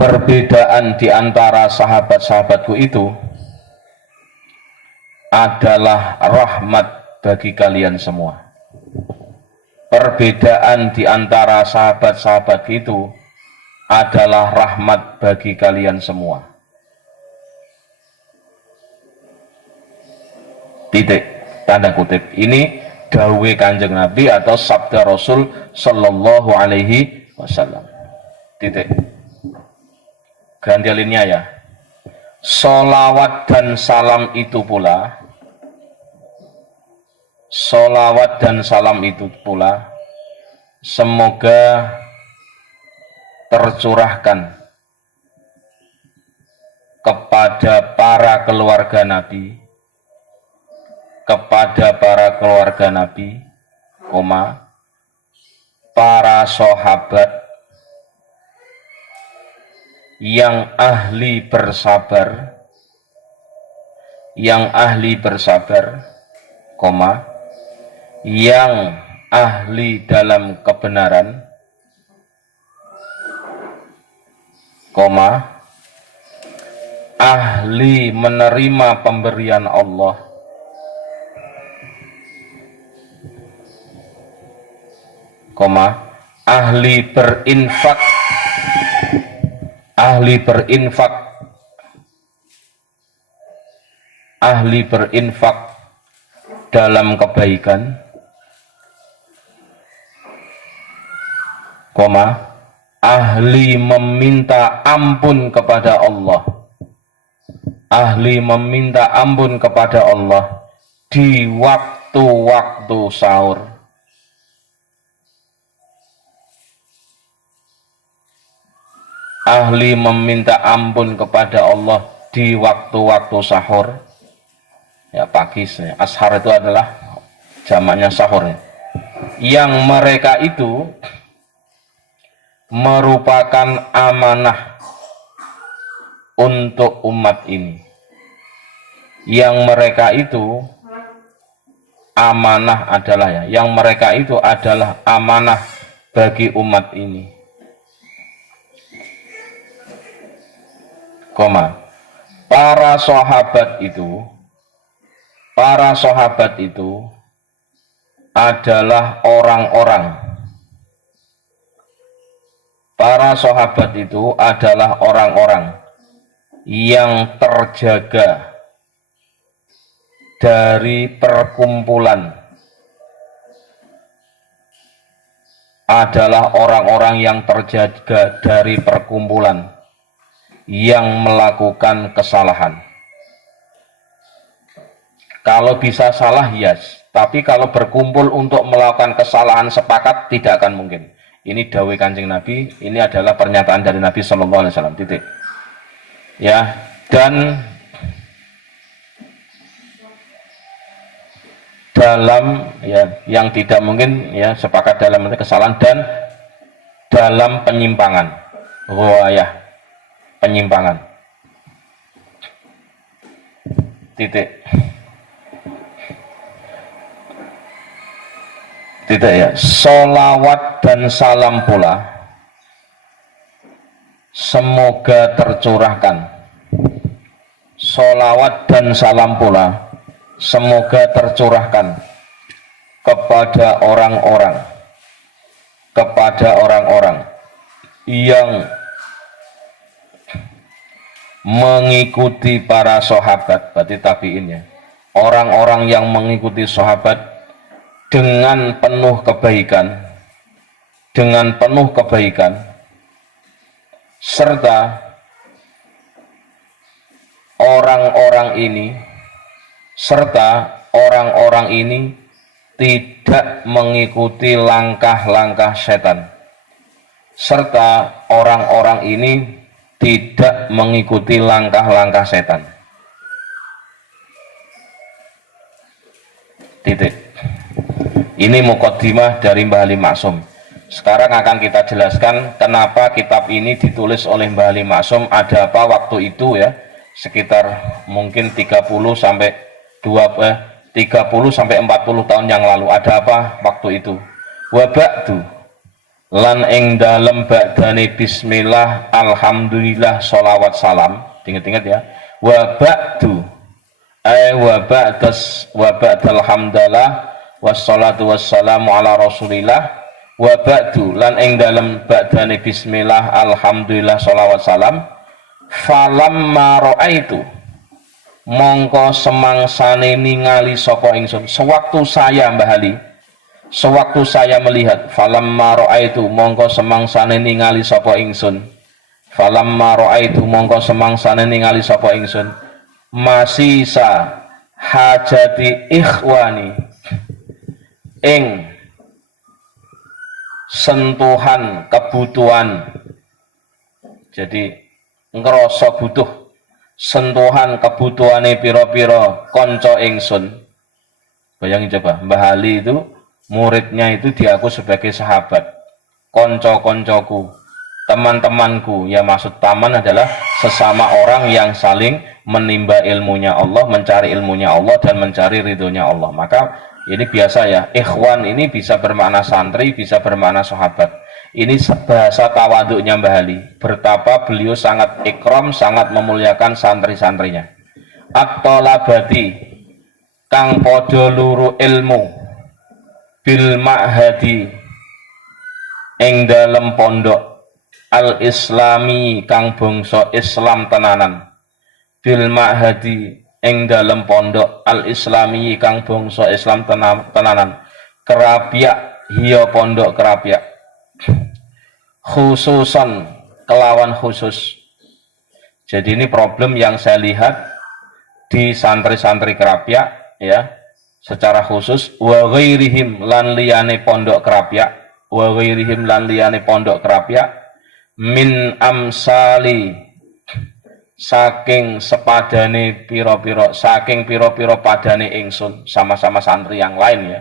perbedaan di antara sahabat-sahabatku itu adalah rahmat bagi kalian semua. Perbedaan di antara sahabat-sahabat itu adalah rahmat bagi kalian semua. Titik, tanda kutip. Ini dawuh Kanjeng Nabi atau sabda Rasul sallallahu alaihi wasallam. Titik. Ganti alinnya ya. Solawat dan salam itu pula, solawat dan salam itu pula semoga tercurahkan kepada para keluarga Nabi, kepada para keluarga Nabi, para sahabat yang ahli bersabar, yang ahli bersabar, yang ahli dalam kebenaran, koma, ahli menerima pemberian Allah, koma, ahli berinfak, ahli berinfak, ahli berinfak dalam kebaikan, koma, ahli meminta ampun kepada Allah, ahli meminta ampun kepada Allah di waktu-waktu sahur, ahli meminta ampun kepada Allah di waktu-waktu sahur, ya pagi, ashar itu adalah jamaknya sahur, yang mereka itu merupakan amanah untuk umat ini, yang mereka itu amanah adalah, ya, yang mereka itu adalah amanah bagi umat ini, koma, para sahabat itu adalah orang-orang, para sahabat itu adalah orang-orang yang terjaga dari perkumpulan, adalah orang-orang yang terjaga dari perkumpulan yang melakukan kesalahan. Kalau bisa salah, yes, tapi kalau berkumpul untuk melakukan kesalahan sepakat, tidak akan mungkin. Ini dawuh Kanjeng Nabi, ini adalah pernyataan dari Nabi Shallallahu Alaihi Wasallam, titik. Ya, dan dalam, ya, yang tidak mungkin, ya, sepakat dalam kesalahan dan dalam penyimpangan, ya, penyimpangan, titik. Tidak, ya, sholawat dan salam pula semoga tercurahkan, sholawat dan salam pula semoga tercurahkan kepada orang-orang yang mengikuti para sahabat, berarti tabi'in, ya, orang-orang yang mengikuti sahabat dengan penuh kebaikan, serta orang-orang ini tidak mengikuti langkah-langkah setan, serta orang-orang ini tidak mengikuti langkah-langkah setan, titik. Ini muqaddimah dari Mbah Ali Maksum. Sekarang akan kita jelaskan kenapa kitab ini ditulis oleh Mbah Ali Maksum, ada apa waktu itu, ya, sekitar mungkin 30 sampai 40 tahun yang lalu. Ada apa waktu itu? Wa ba'du lan ing dalem ba'dane bismillah, alhamdulillah, sholawat salam, ingat-ingat, ya, wa ba'du wa ba'dal hamdalah wassalatu wassalamu ala rasulillah, wa ba'du lan ing dalem ba'dane bismillah, alhamdulillah, sholawat salam, falamma ra'aitu mongko semangsane ningali sapa ingsun, sewaktu saya, Mbah Ali, sewaktu saya melihat, falamma ra'aitu mongko semangsane ningali sapa ingsun, falamma ra'aitu mongko semangsane ningali sapa ingsun, masisa hajati ikhwani, ing sentuhan kebutuhan, jadi ngerasa butuh sentuhan kebutuhane piro-piro konco ingsun. Bayangin coba, Mbah Ali itu muridnya itu diaku sebagai sahabat, konco-koncoku, teman-temanku, ya, maksud taman adalah sesama orang yang saling menimba ilmunya Allah, mencari ilmunya Allah dan mencari ridhonya Allah. Maka Ini biasa ya, ikhwan ini bisa bermakna santri, bisa bermakna sahabat. Ini bahasa tawaduknya Mbah Ali. Betapa beliau sangat ikram, sangat memuliakan santri-santrinya. At-tolabati kang podo luru ilmu bil ma'hadi ing dalem pondok al-islami kang bangsa Islam tenanan. Bil ma'hadi ing dalem pondok al-islami kang bangsa Islam tenanan. Kerapiak hiya pondok kerapiak. Khususan kelawan khusus. Jadi ini problem yang saya lihat di santri-santri kerapiak ya, secara khusus wa ghairihim lan liyane pondok kerapiak, wa ghairihim lan liyane pondok kerapiak min amsali saking sepadane piro-piro, saking piro-piro padane ingsun sama-sama santri yang lain ya.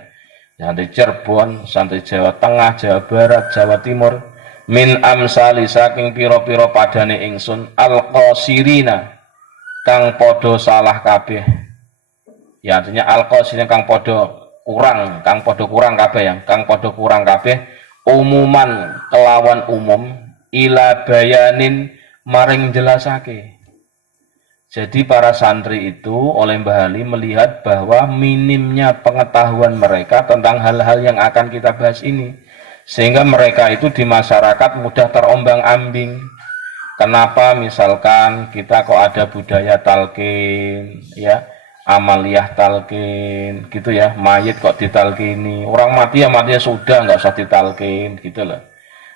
Santri Cirebon, santri Jawa Tengah, Jawa Barat, Jawa Timur, min amsali saking piro-piro padane ingsun al-qasirina kang podo salah kabeh. Ya artinya al-qasirina kang podo kurang kabeh ya, kang podo kurang kabeh umuman kelawan umum ila bayanin maring jelasake. Jadi para santri itu oleh Mbah Ali melihat bahwa minimnya pengetahuan mereka tentang hal-hal yang akan kita bahas ini. Sehingga mereka itu di masyarakat mudah terombang-ambing. Kenapa misalkan kita kok ada budaya talqin, ya, amaliyah talqin, gitu ya, mayit kok ditalqini. Orang mati ya mati ya sudah, nggak usah ditalqin, gitu loh.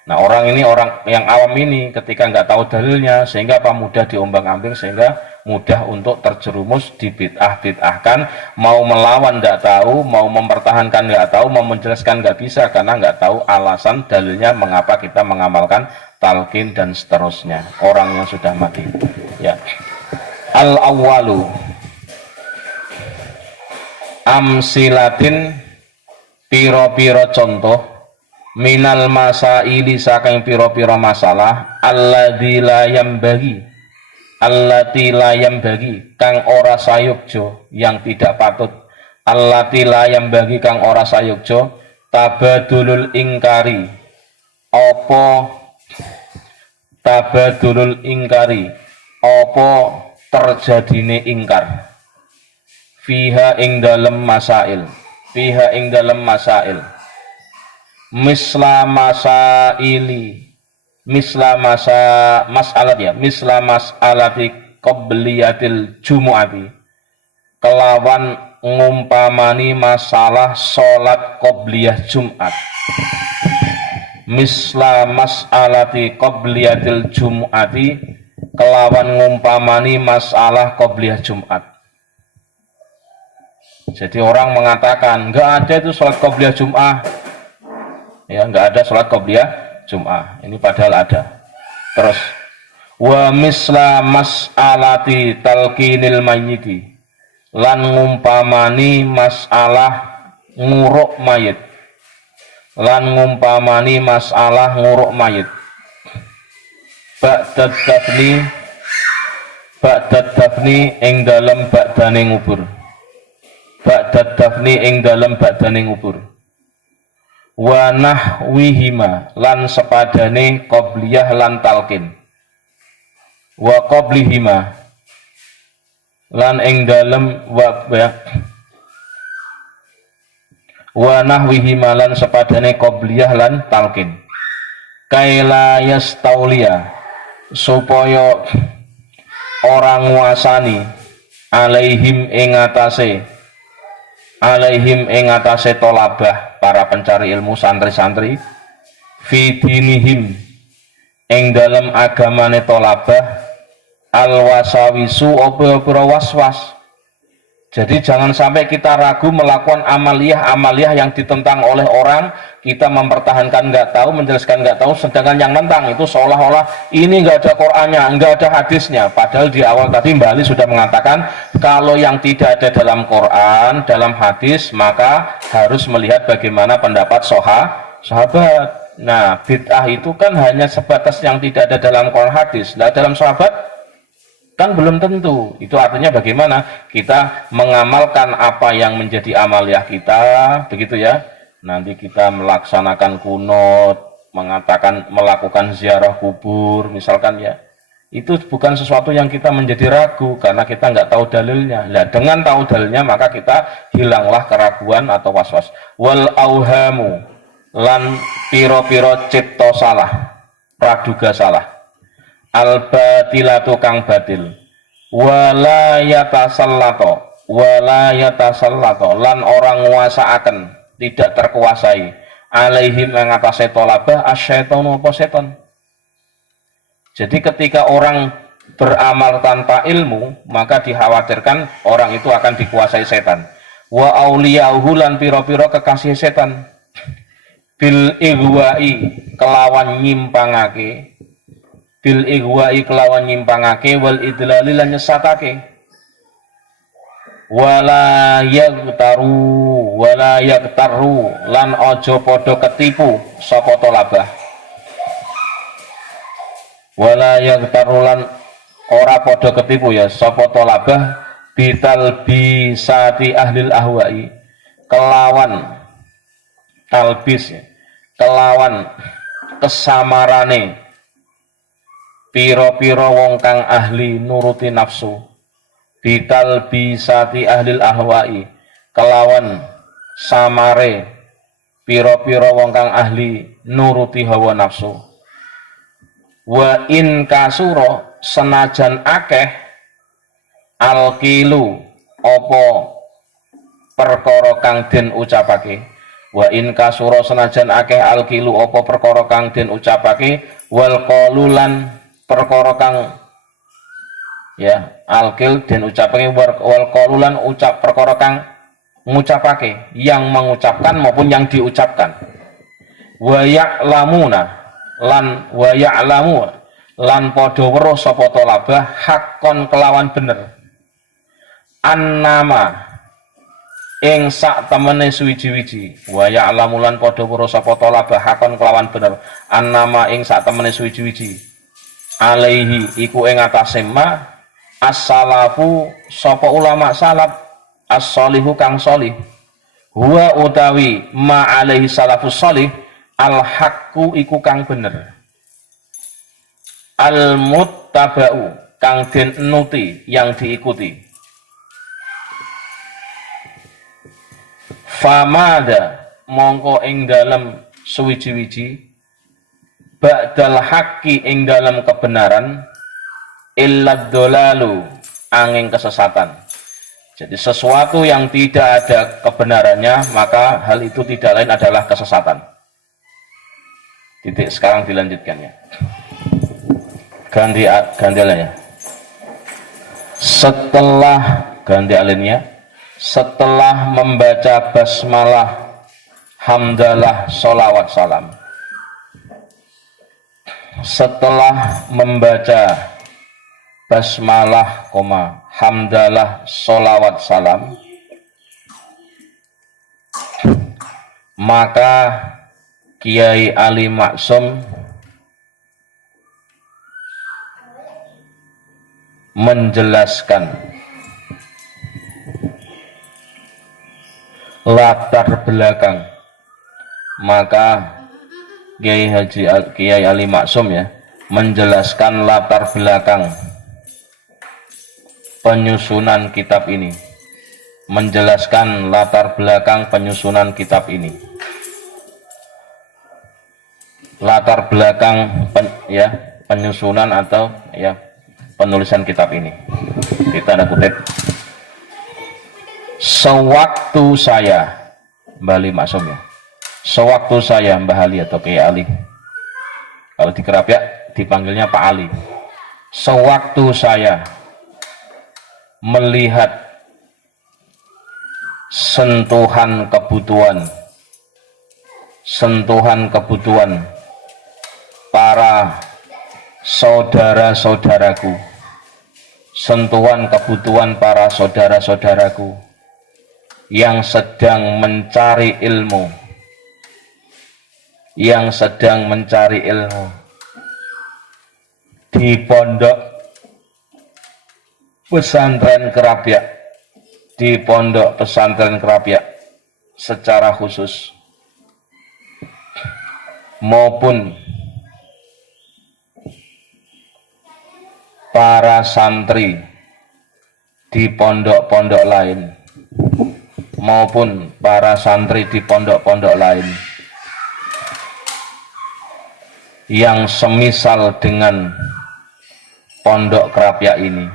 Nah orang ini, orang yang awam ini ketika nggak tahu dalilnya, sehingga apa mudah diombang-ambing, sehingga mudah untuk terjerumus di bid'ah-bid'ahkan, mau melawan nggak tahu, mau mempertahankan nggak tahu, mau menjelaskan nggak bisa karena nggak tahu alasan dalilnya mengapa kita mengamalkan talqin dan seterusnya orang yang sudah mati. Ya. Al-awwalu amsilatin piro-piro contoh minal masaili saking piro-piro masalah allati la yambagi kang ora sayukjo, yang tidak patut. Allati la yambagi kang ora sayukjo tabadulul ingkari apa tabadulul ingkari apa terjadine ingkar fiha ing dalem masail, fiha ing dalem masail misla masaili, misla masalat ya, misla masalati qabliyatil jumu'ati, kelawan ngumpamani masalah salat qabliyah Jumat. Misla masalati qabliyatil jumu'ati, kelawan ngumpamani masalah qabliyah Jumat. Jadi orang mengatakan enggak ada itu salat qabliyah Jumat. Ya, enggak ada salat qabliyah Jum'ah. Ini padahal ada. Terus wa misla mas'alati talqinil mayyiti, lan ngumpamani masalah nguruk mayit, lan ngumpamani masalah nguruk mayit. Ba'dad dafni ing dalem ba'dane ngubur. Ba'dad dafni ing dalem ba'dane ngubur. Wa nahwihima lan sepadane qobliyah lan talqin. Wa qoblihima lan ing dalem wa nahwihima lan sepadane qobliyah lan talqin. Kaila yastauliya, supaya orang nguasani alaihim ing atase tolabah para pencari ilmu santri-santri fi dinihim ing dalam agamane tolabah al-wasawisu opera waswas. Jadi jangan sampai kita ragu melakukan amaliyah yang ditentang oleh orang, kita mempertahankan nggak tahu, menjelaskan nggak tahu, sedangkan yang nentang itu seolah-olah ini nggak ada Qur'annya, nggak ada hadisnya. Padahal di awal tadi Mbak Ali sudah mengatakan kalau yang tidak ada dalam Qur'an, dalam hadis, maka harus melihat bagaimana pendapat sahabat. Nah, bid'ah itu kan hanya sebatas yang tidak ada dalam Qur'an hadis. Nah, dalam sahabat Kan belum tentu. Itu artinya bagaimana kita mengamalkan apa yang menjadi amaliyah kita, begitu ya. Nanti kita melaksanakan kunut, melakukan ziarah kubur, misalkan ya. Itu bukan sesuatu yang kita menjadi ragu karena kita nggak tahu dalilnya. Nah, dengan tahu dalilnya maka kita hilanglah keraguan atau was-was. Wal auhamu lan piro-piro cipto salah, praduga salah. Al batilatu kang batil wala yatasallato lan orang nguasaaken tidak terkuasai alaihim yang atase tolabah asyaitonu apa seton. Jadi ketika orang beramal tanpa ilmu maka dikhawatirkan orang itu akan dikuasai setan. Wa auliyauhu lan piro-piro kekasih setan bil igwai kelawan nyimpangake bil igwai kelawan nyimpangake wal idlali lan nyesatake wala yagtaru lan ojo podo ketipu sapa tolabah wala yagtaru lan ora podo ketipu ya sapa tolabah bital bisati ahlil ahwai kelawan talbis kelawan kesamarane piro-piro wong kang ahli nuruti nafsu bital bisati ahlil ahwai kelawan samare piro-piro wong kang ahli nuruti hawa nafsu wa in kasuro senajan akeh alkilu opo perkara kang den ucapake wa in kasuro senajan akeh alkilu opo perkara kang den ucapake wal qalulan perkara kang ya alkil den ucapake wal qalulan ucap perkara kang ngucapake yang mengucapkan maupun yang diucapkan wa ya'lamuna lan padha weruh sapa talabah hakon kelawan bener annama ing sak temene suwiji-wiji wa ya'lamu lan padha weruh sapa talabah hakon kelawan bener annama ing sak temene suwiji-wiji alaihi iku ing atase ma as-salafu sapa ulama salaf as-solihu kang solih huwa utawi ma alaihi salafus solih al-haqqu iku kang bener al-muttaba'u kang den nuti yang diikuti famada mongko ing dalem suwiji-wiji ba'dal haqqi ing dalam kebenaran illad dolalu angin kesesatan. Jadi sesuatu yang tidak ada kebenarannya maka hal itu tidak lain adalah kesesatan. Titik sekarang dilanjutkannya. Ganti alinnya. Setelah membaca basmalah hamdalah sholawat salam. Setelah membaca basmalah, hamdalah, sholawat, salam, maka Kiai Ali Maksum menjelaskan latar belakang. Maka Kiai Ali Maksum ya menjelaskan latar belakang penyusunan kitab ini, menjelaskan latar belakang penyusunan kitab ini, latar belakang penyusunan atau penulisan kitab ini. Kita ada kutip. Sewaktu saya Mbah Ali Maksum ya. Sewaktu saya Mbah Ali atau Kiai Ali. Kalau di Kerapiak dipanggilnya Pak Ali. Sewaktu saya melihat sentuhan kebutuhan para saudara-saudaraku, sentuhan kebutuhan para saudara-saudaraku yang sedang mencari ilmu, di pondok pesantren Kerapiak, di pondok pesantren Kerapiak secara khusus maupun para santri di pondok-pondok lain maupun para santri di pondok-pondok lain yang semisal dengan pondok Kerapiak ini,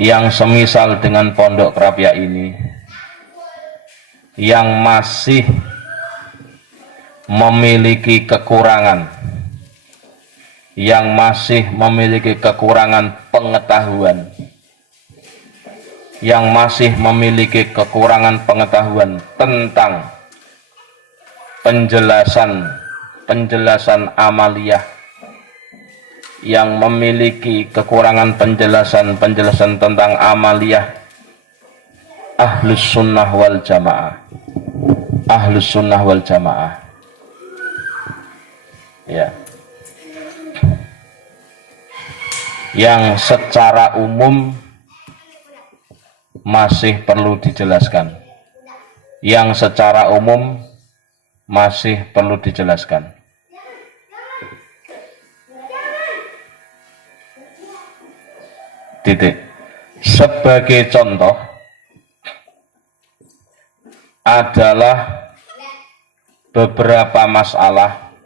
yang semisal dengan pondok Kerapiak ini, yang masih memiliki kekurangan, yang masih memiliki kekurangan pengetahuan, yang masih memiliki kekurangan pengetahuan tentang penjelasan amaliyah, yang memiliki kekurangan penjelasan tentang amaliyah Ahlus Sunnah wal Jamaah, Ahlus Sunnah wal Jamaah, ya, yang secara umum masih perlu dijelaskan, yang secara umum masih perlu dijelaskan. Titik. Sebagai contoh adalah beberapa masalah,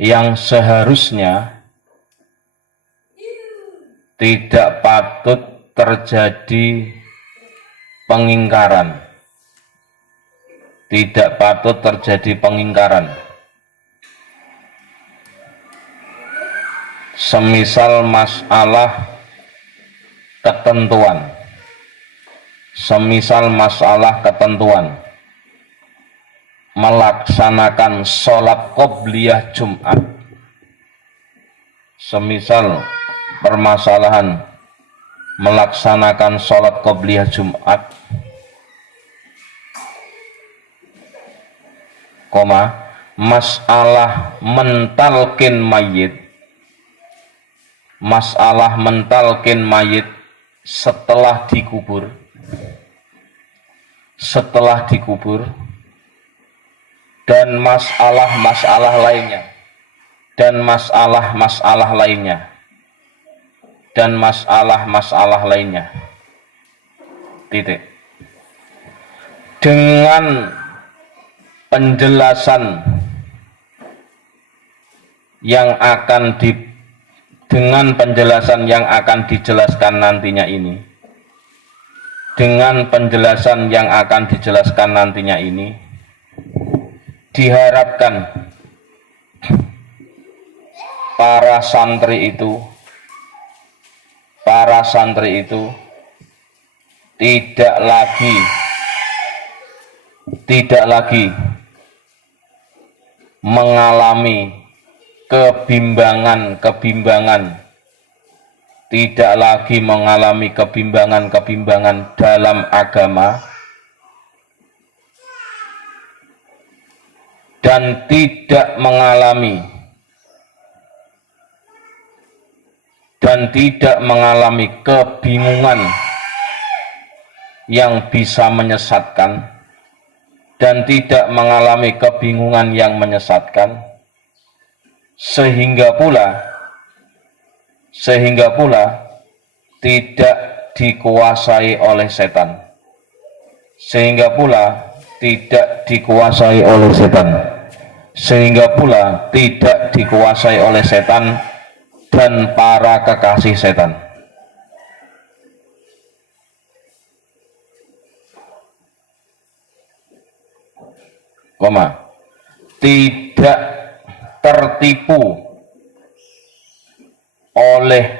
yang seharusnya tidak patut terjadi pengingkaran, semisal masalah ketentuan melaksanakan sholat qobliyah Jumat, semisal permasalahan melaksanakan sholat qobliyah Jumat, masalah mentalkin mayit setelah dikubur, dan masalah-masalah lainnya, titik. Dengan penjelasan yang akan dijelaskan nantinya ini, diharapkan para santri itu tidak lagi mengalami kebimbangan, dalam agama, dan tidak mengalami kebingungan yang bisa menyesatkan, sehingga pula tidak dikuasai oleh setan, dan para kekasih setan. Tidak tertipu oleh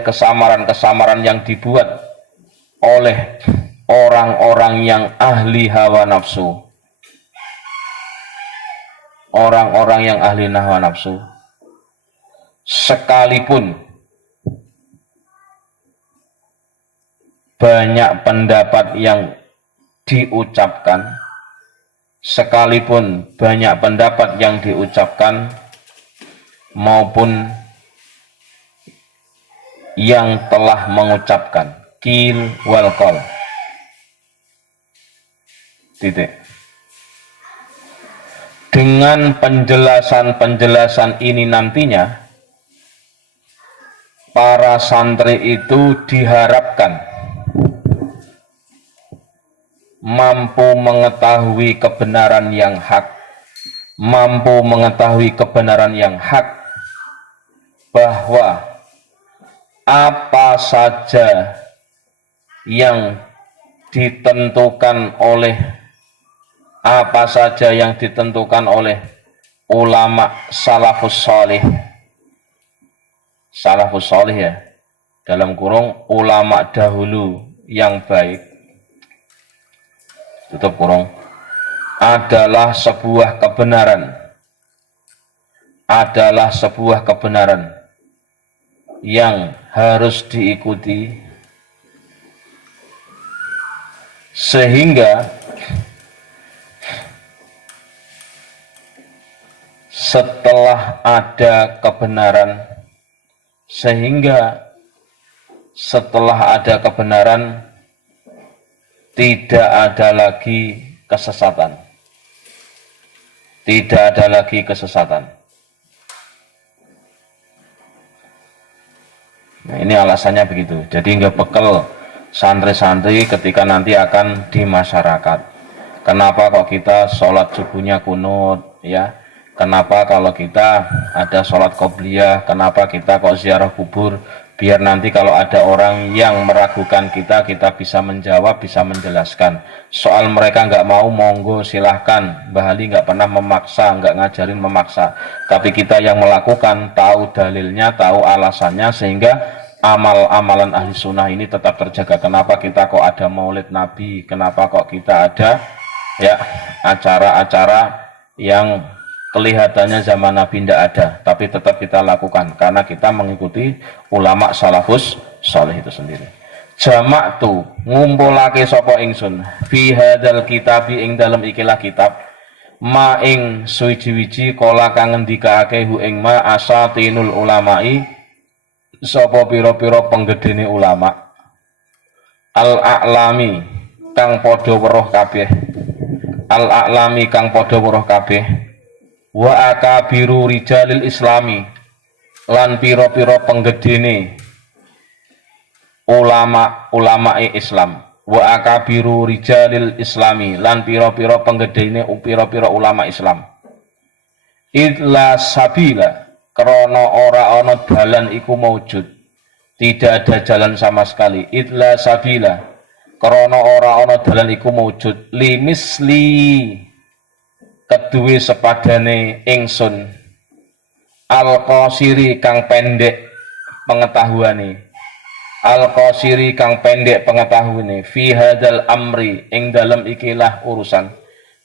kesamaran yang dibuat, oleh orang-orang yang ahli hawa nafsu, sekalipun banyak pendapat yang diucapkan, sekalipun banyak pendapat yang diucapkan maupun yang telah mengucapkan, qil wal qal. Titik. Dengan penjelasan-penjelasan ini nantinya para santri itu diharapkan mampu mengetahui kebenaran yang hak, bahwa apa saja yang ditentukan oleh ulama salafus salih ya, dalam kurung ulama dahulu yang baik, tutup kurung, adalah sebuah kebenaran yang harus diikuti, sehingga setelah ada kebenaran tidak ada lagi kesesatan. Nah, ini alasannya begitu. Jadi nggak bekal santri-santri ketika nanti akan di masyarakat. Kenapa kok kita sholat subuhnya kunut, ya? Kenapa kalau kita ada sholat qobliyah? Kenapa kita kok ziarah kubur? Biar nanti kalau ada orang yang meragukan kita bisa menjawab, bisa menjelaskan. Soal mereka nggak mau, monggo silahkan. Mbah Ali nggak pernah memaksa, nggak ngajarin memaksa. Tapi kita yang melakukan, tahu dalilnya, tahu alasannya, sehingga amalan ahli sunnah ini tetap terjaga. Kenapa kita kok ada maulid Nabi? Kenapa kok kita ada ya acara-acara yang kelihatannya zaman Nabi tidak ada, tapi tetap kita lakukan karena kita mengikuti ulama salafus salih itu sendiri. Jamak tu ngumpulake sapa ingsun fi hadzal kitabi ing dalem ikilah kitab ma ing suwiji-wiji kala kang ngendikake hu ing ma asatinul ulamai sapa pira-pira penggedene ulama al a'lami kang padha weruh kabeh wa akabiru rijalil islami lan piro-piro penggedene ulama-ulamae Islam, wa akabiru rijalil islami lan piro-piro penggedene piro-piro ulama Islam, idla sabila krana ora ana dalan iku maujud, tidak ada jalan sama sekali, idla sabila krana ora ana dalan iku maujud, limisli keduwe sepadane ingsun al-qasiri kang pendek pengetahuane fi hadzal amri ing dalem ikilah urusan.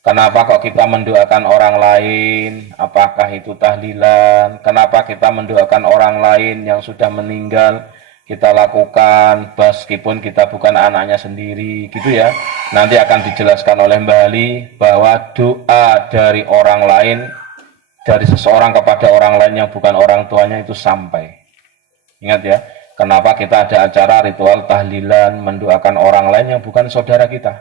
Kenapa kok kita mendoakan orang lain? Apakah itu tahlilan? Kenapa kita mendoakan orang lain yang sudah meninggal? Kita lakukan meskipun kita bukan anaknya sendiri, gitu ya. Nanti akan dijelaskan oleh Mbah Ali bahwa doa dari orang lain, dari seseorang kepada orang lain yang bukan orang tuanya itu sampai. Ingat ya, kenapa kita ada acara ritual tahlilan mendoakan orang lain yang bukan saudara kita.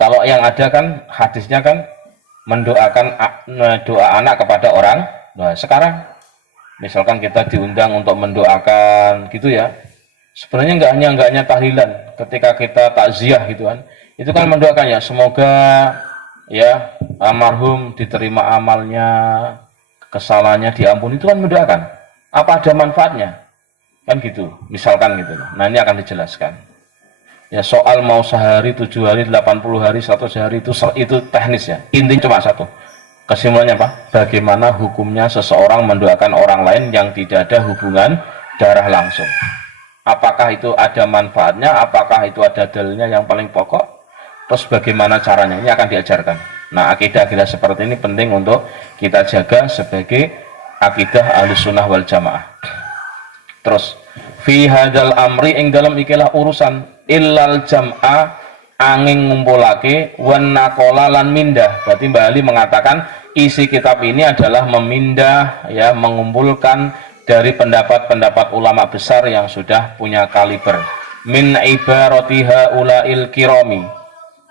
Kalau yang ada kan hadisnya kan mendoakan doa anak kepada orang. Nah, sekarang misalkan kita diundang untuk mendoakan gitu ya, sebenarnya nggak hanya tahlilan, ketika kita takziah gitu kan, itu kan mendoakan ya semoga ya almarhum diterima amalnya, kesalahannya diampuni, itu kan mendoakan. Apa ada manfaatnya kan gitu, misalkan gitu. Nah, ini akan dijelaskan ya, soal mau sehari, 7 hari, 80 hari, 100 hari itu teknis ya, intinya cuma satu. Kesimpulannya apa? Bagaimana hukumnya seseorang mendoakan orang lain yang tidak ada hubungan darah langsung? Apakah itu ada manfaatnya? Apakah itu ada dalilnya yang paling pokok? Terus bagaimana caranya? Ini akan diajarkan. Nah, akidah-akidah seperti ini penting untuk kita jaga sebagai akidah Ahlussunnah wal Jamaah. Terus fi hadzal amri ing dalam ikilah urusan illal jam'a angin ngumpulake wan naqala lan mindah. Berarti Mbah Ali mengatakan isi kitab ini adalah memindah, ya, mengumpulkan dari pendapat-pendapat ulama besar yang sudah punya kaliber. Min ibarati haulail kirami,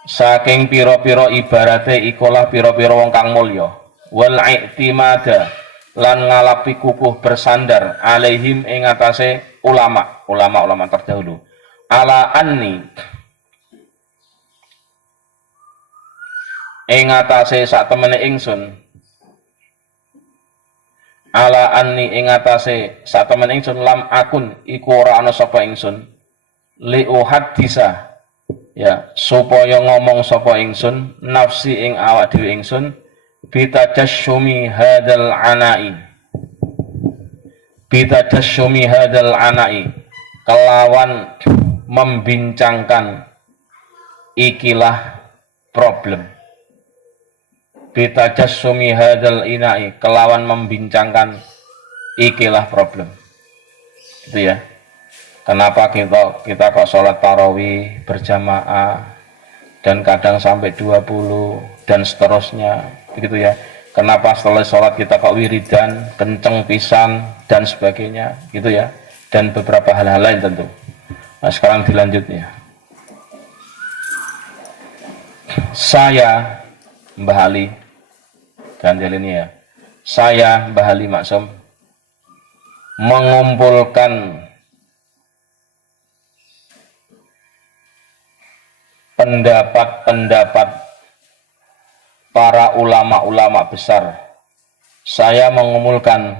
saking piro-piro ibarate ikolah piro-piro wong kang mulya, wal i'timada lan ngalapi kukuh bersandar alaihim ing atase ulama terdahulu, ala anni ing atase sak temene ingsun, ala anni ing atase sak temene ingsun lam akun iku ora ana sapa ingsun li uhadisa, ya, supaya ngomong sapa ingsun nafsi ing awak dhewe ingsun bitajasyumi hadal anai, bitajasyumi hadal anai, kelawan membincangkan ikilah problem, bitajasyumi hadal inai, kelawan membincangkan ikilah problem. Itu ya, kenapa kita kok sholat tarawih berjamaah dan kadang sampai 20 dan seterusnya, begitu ya. Kenapa setelah sholat kita kok wiridan, kenceng pisan dan sebagainya, gitu ya. Dan beberapa hal-hal lain tentu. Nah, sekarang dilanjutnya. Saya Mbah Ali, gantian ini ya. Saya Mbah Ali Maksum mengumpulkan pendapat-pendapat para ulama-ulama besar. Saya mengumpulkan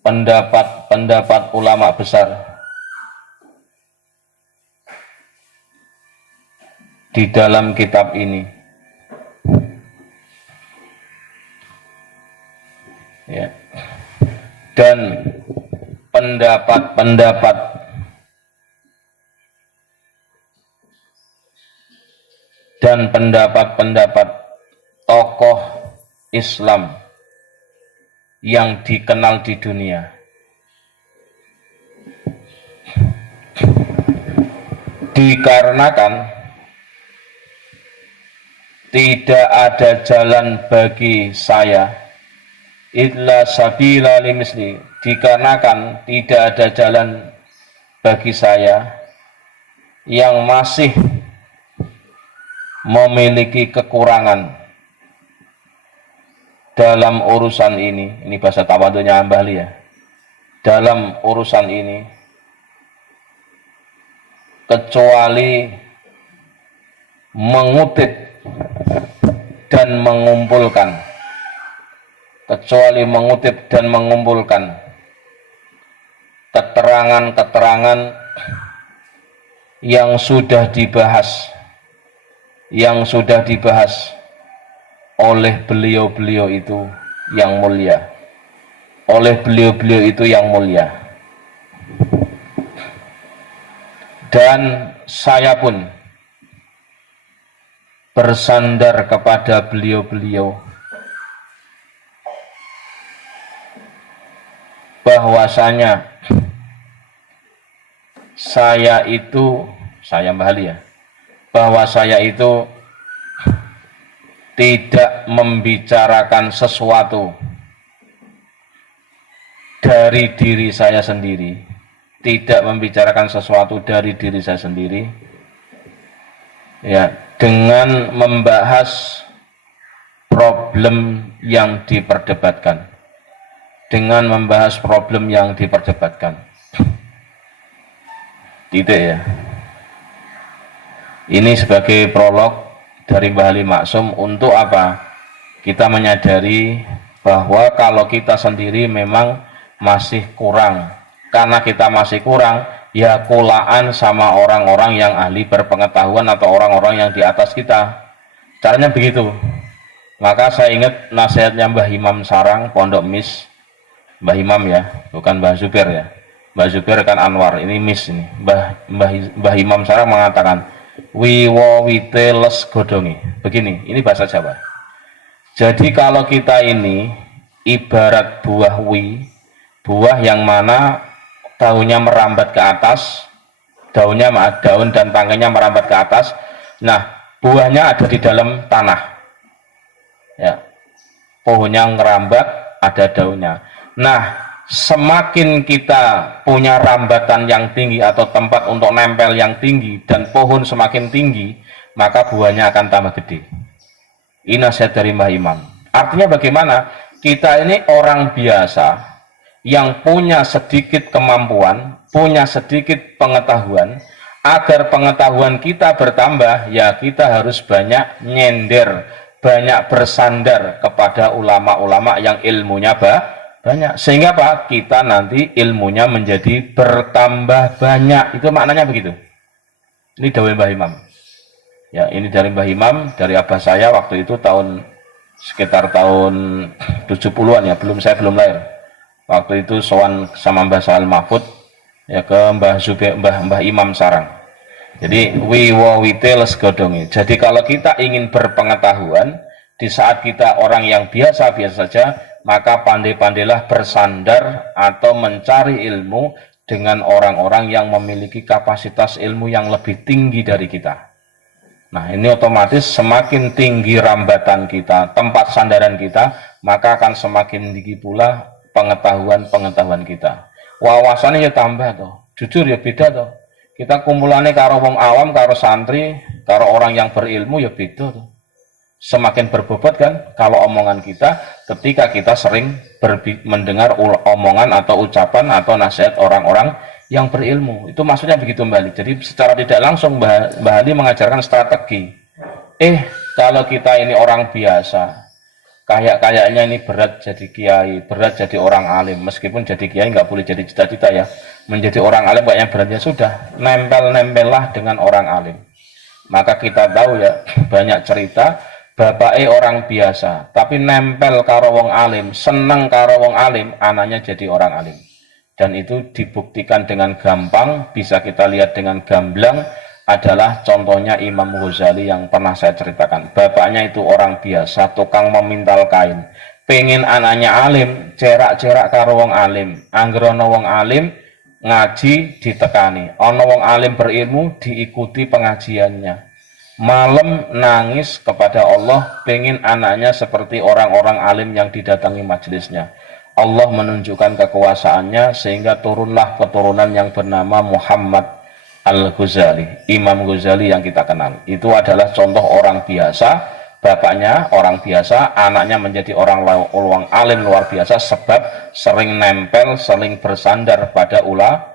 pendapat-pendapat ulama besar di dalam kitab ini, ya. Dan pendapat-pendapat tokoh Islam yang dikenal di dunia. Dikarenakan tidak ada jalan bagi saya illa sabila limisli, dikarenakan tidak ada jalan bagi saya yang masih memiliki kekurangan dalam urusan ini bahasa tawadhunya Mbah Ali ya, dalam urusan ini, kecuali mengutip dan mengumpulkan, keterangan-keterangan yang sudah dibahas oleh beliau-beliau itu yang mulia, dan saya pun bersandar kepada beliau-beliau bahwasanya saya Mbah Ali ya, bahwa saya itu tidak membicarakan sesuatu dari diri saya sendiri, ya, dengan membahas problem yang diperdebatkan, Tidak ya. Ini sebagai prolog dari Mbah Ali Maksum untuk apa? Kita menyadari bahwa kalau kita sendiri memang masih kurang. Karena kita masih kurang, ya kulaan sama orang-orang yang ahli berpengetahuan atau orang-orang yang di atas kita. Caranya begitu. Maka saya ingat nasihatnya Mbah Imam Sarang, Pondok Mis. Mbah Imam ya, bukan Mbah Zubair ya. Mbah Zubair kan Anwar, ini Mis ini. Mbah Imam Sarang mengatakan, wiwo wite les godongi. Begini, ini bahasa Jawa. Jadi kalau kita ini ibarat buah yang mana daunnya merambat ke atas, daun dan tangkainya merambat ke atas. Nah, buahnya ada di dalam tanah. Ya, pohonnya ngerambat, ada daunnya. Nah, semakin kita punya rambatan yang tinggi atau tempat untuk nempel yang tinggi dan pohon semakin tinggi, maka buahnya akan tambah gede. Ini nasihat dari Mbah Imam. Artinya bagaimana? Kita ini orang biasa yang punya sedikit kemampuan, punya sedikit pengetahuan. Agar pengetahuan kita bertambah, ya kita harus banyak nyender, banyak bersandar kepada ulama-ulama yang ilmunya banyak. Sehingga Pak, kita nanti ilmunya menjadi bertambah banyak. Itu maknanya begitu. Ini dawai Mbah Imam. Ya, ini dari Mbah Imam, dari abah saya waktu itu sekitar tahun 70-an ya, saya belum lahir. Waktu itu sowan sama Mbah Sa'al Mahfud ya ke Mbah Imam Sarang. Jadi wiwawite les godongi. Jadi kalau kita ingin berpengetahuan di saat kita orang yang biasa-biasa saja, maka pandai-pandailah bersandar atau mencari ilmu dengan orang-orang yang memiliki kapasitas ilmu yang lebih tinggi dari kita. Nah, ini otomatis semakin tinggi rambatan kita, tempat sandaran kita, maka akan semakin tinggi pula pengetahuan kita. Wawasannya ya tambah toh. Jujur ya beda toh. Kita kumpulannya karo wong awam, karo santri, karo orang yang berilmu ya beda toh. Semakin berbobot kan kalau omongan kita ketika kita sering mendengar omongan atau ucapan atau nasihat orang-orang yang berilmu. Itu maksudnya begitu Mbak Ali. Jadi secara tidak langsung Mbak Ali mengajarkan strategi. Kalau kita ini orang biasa, kayaknya ini berat jadi kiai, berat jadi orang alim. Meskipun jadi kiai nggak boleh jadi cita-cita ya. Menjadi orang alim kayaknya beratnya sudah. Nempel-nempellah dengan orang alim. Maka kita tahu ya, banyak cerita, bapaknya orang biasa, tapi nempel karo wong alim, seneng karo wong alim, anaknya jadi orang alim. Dan itu dibuktikan dengan gampang, bisa kita lihat dengan gamblang, adalah contohnya Imam Ghazali yang pernah saya ceritakan. Bapaknya itu orang biasa, tukang memintal kain. Pengen anaknya alim, cerak-cerak karo wong alim. Angger ana wong alim, ngaji ditekani. Ana wong alim berilmu, diikuti pengajiannya. Malam nangis kepada Allah, pengen anaknya seperti orang-orang alim yang didatangi majelisnya. Allah menunjukkan kekuasaannya sehingga turunlah keturunan yang bernama Muhammad Al-Ghazali, Imam Ghazali yang kita kenal. Itu adalah contoh orang biasa, bapaknya orang biasa, anaknya menjadi orang alim luar biasa sebab sering nempel, sering bersandar pada ulama.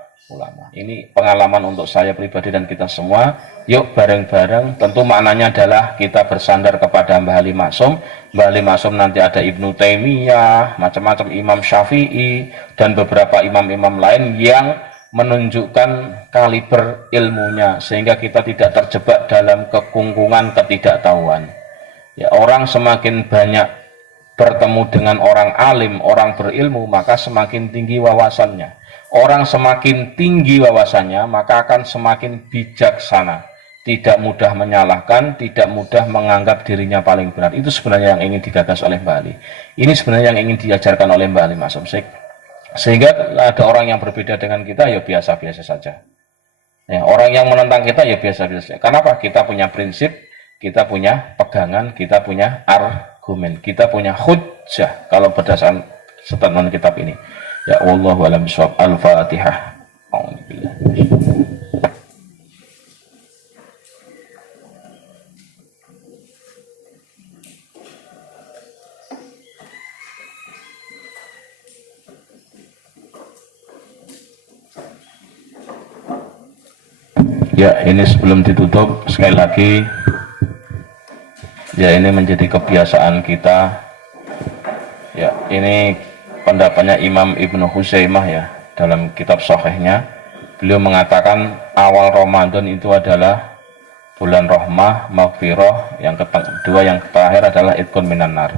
Ini pengalaman untuk saya pribadi dan kita semua. Yuk bareng-bareng, tentu maknanya adalah kita bersandar kepada Mbah Ali Maksum. Mbah Ali Maksum nanti ada Ibnu Taimiyah, macam-macam Imam Syafi'i dan beberapa imam-imam lain yang menunjukkan kaliber ilmunya sehingga kita tidak terjebak dalam kekungkungan ketidaktahuan. Ya, orang semakin banyak bertemu dengan orang alim, orang berilmu, maka semakin tinggi wawasannya. Orang semakin tinggi wawasannya, maka akan semakin bijaksana. Tidak mudah menyalahkan, tidak mudah menganggap dirinya paling benar. Itu sebenarnya yang ingin digagas oleh Mbah Ali. Ini sebenarnya yang ingin diajarkan oleh Mbah Ali Maksum. Sehingga ada orang yang berbeda dengan kita, ya biasa-biasa saja. Ya, orang yang menentang kita, ya biasa-biasa saja. Kenapa? Kita punya prinsip, kita punya pegangan, kita punya argumen, kita punya hujjah. Kalau berdasarkan statement kitab ini. Ya wallahu a'lam bishawab. Al-Fatihah. Ya, ini sebelum ditutup sekali lagi, ya ini menjadi kebiasaan kita. Ya, ini pendapatnya Imam Ibnu Huzaimah ya dalam kitab Sahihnya. Beliau mengatakan awal Ramadan itu adalah bulan rahmah, maghfirah, yang kedua yang terakhir adalah itqun minan nar.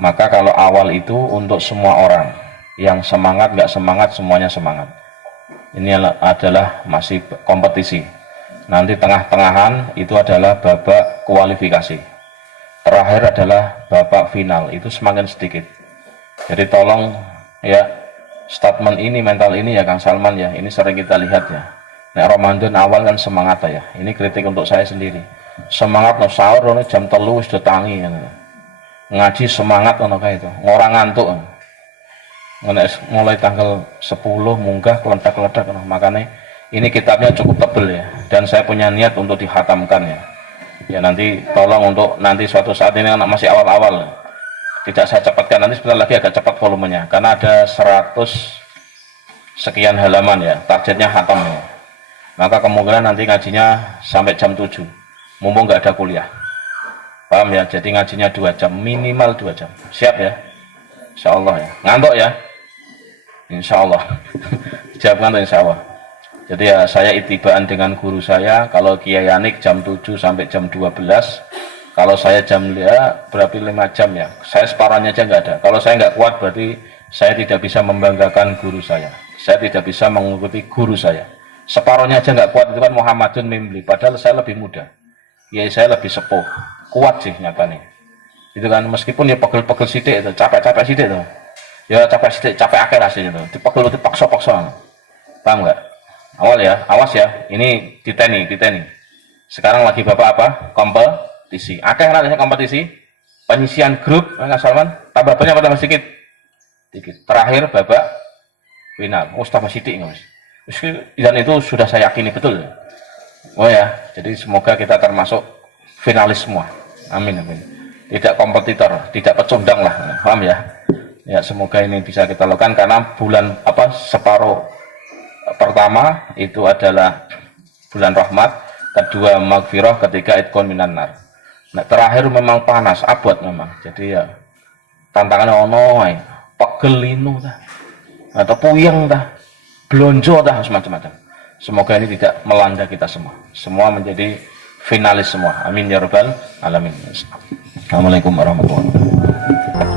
Maka kalau awal itu untuk semua orang, yang semangat nggak semangat semuanya semangat. Ini adalah masih kompetisi. Nanti tengah-tengahan itu adalah babak kualifikasi. Terakhir adalah babak final, itu semakin sedikit. Jadi tolong ya, statement ini, mental ini ya Kang Salman ya, ini sering kita lihat ya. Nek Ramadan awal kan semangat ya. Ini kritik untuk saya sendiri. Semangat no sahur no jam 3 wis do tangi kan. Ngaji semangat ono kae itu. Ngora ngantuk. Mulai tanggal 10 munggah keledak-keledak no. Makanya ini kitabnya cukup tebel ya. Dan saya punya niat untuk dihatamkan ya. Ya nanti tolong untuk nanti suatu saat ini anak masih awal-awal. Tidak saya cepatkan, nanti sebentar lagi agak cepat volumenya. Karena ada 100 sekian halaman ya. Targetnya hatam ya. Maka kemungkinan nanti ngajinya sampai jam 7 mumpung nggak ada kuliah, paham ya? Jadi ngajinya 2 jam, minimal 2 jam. Siap ya? Insya Allah ya. Ngantuk ya? Insya Allah. Jawab ngantuk insya Allah. Jadi ya saya itibaan dengan guru saya. Kalau Kiai Yanik jam 7 sampai jam 12, kalau saya jam berarti 5 jam ya. Saya separuhnya aja nggak ada. Kalau saya nggak kuat berarti saya tidak bisa membanggakan guru saya. Saya tidak bisa mengikuti guru saya. Separuhnya aja nggak kuat, itu kan Muhammadun Mimli, padahal saya lebih muda ya, saya lebih sepuh, kuat sih nyatanya itu kan, meskipun ya pegel-pegel sidik itu, capek-capek sidik itu ya, capek sidik, capek akhir hasilnya itu, dipegel, dipaksa-paksa, paham nggak? Awal ya, awas ya, ini diteni sekarang lagi bapak apa? Kompetisi, akhir nantinya kompetisi penyisian grup, nggak Salman, tambah banyak apa tambah sedikit? Terakhir babak final, tambah sidik nggak mas? Dan itu sudah saya yakini betul. Oh ya, jadi semoga kita termasuk finalis semua. Amin, amin. Tidak kompetitor, tidak pecundang lah, paham ya? Ya, semoga ini bisa kita lakukan karena bulan separuh pertama itu adalah bulan rahmat, kedua maghfirah, ketiga itqon minan nar. Nah, terakhir memang panas, abad memang. Jadi ya tantangannya ono ae, pegel linu dah. Atau puyeng dah. Belonjo dah semacam-macam. Semoga ini tidak melanda kita semua menjadi finalis semua. Amin ya rabbal alamin. Assalamualaikum warahmatullahi wabarakatuh.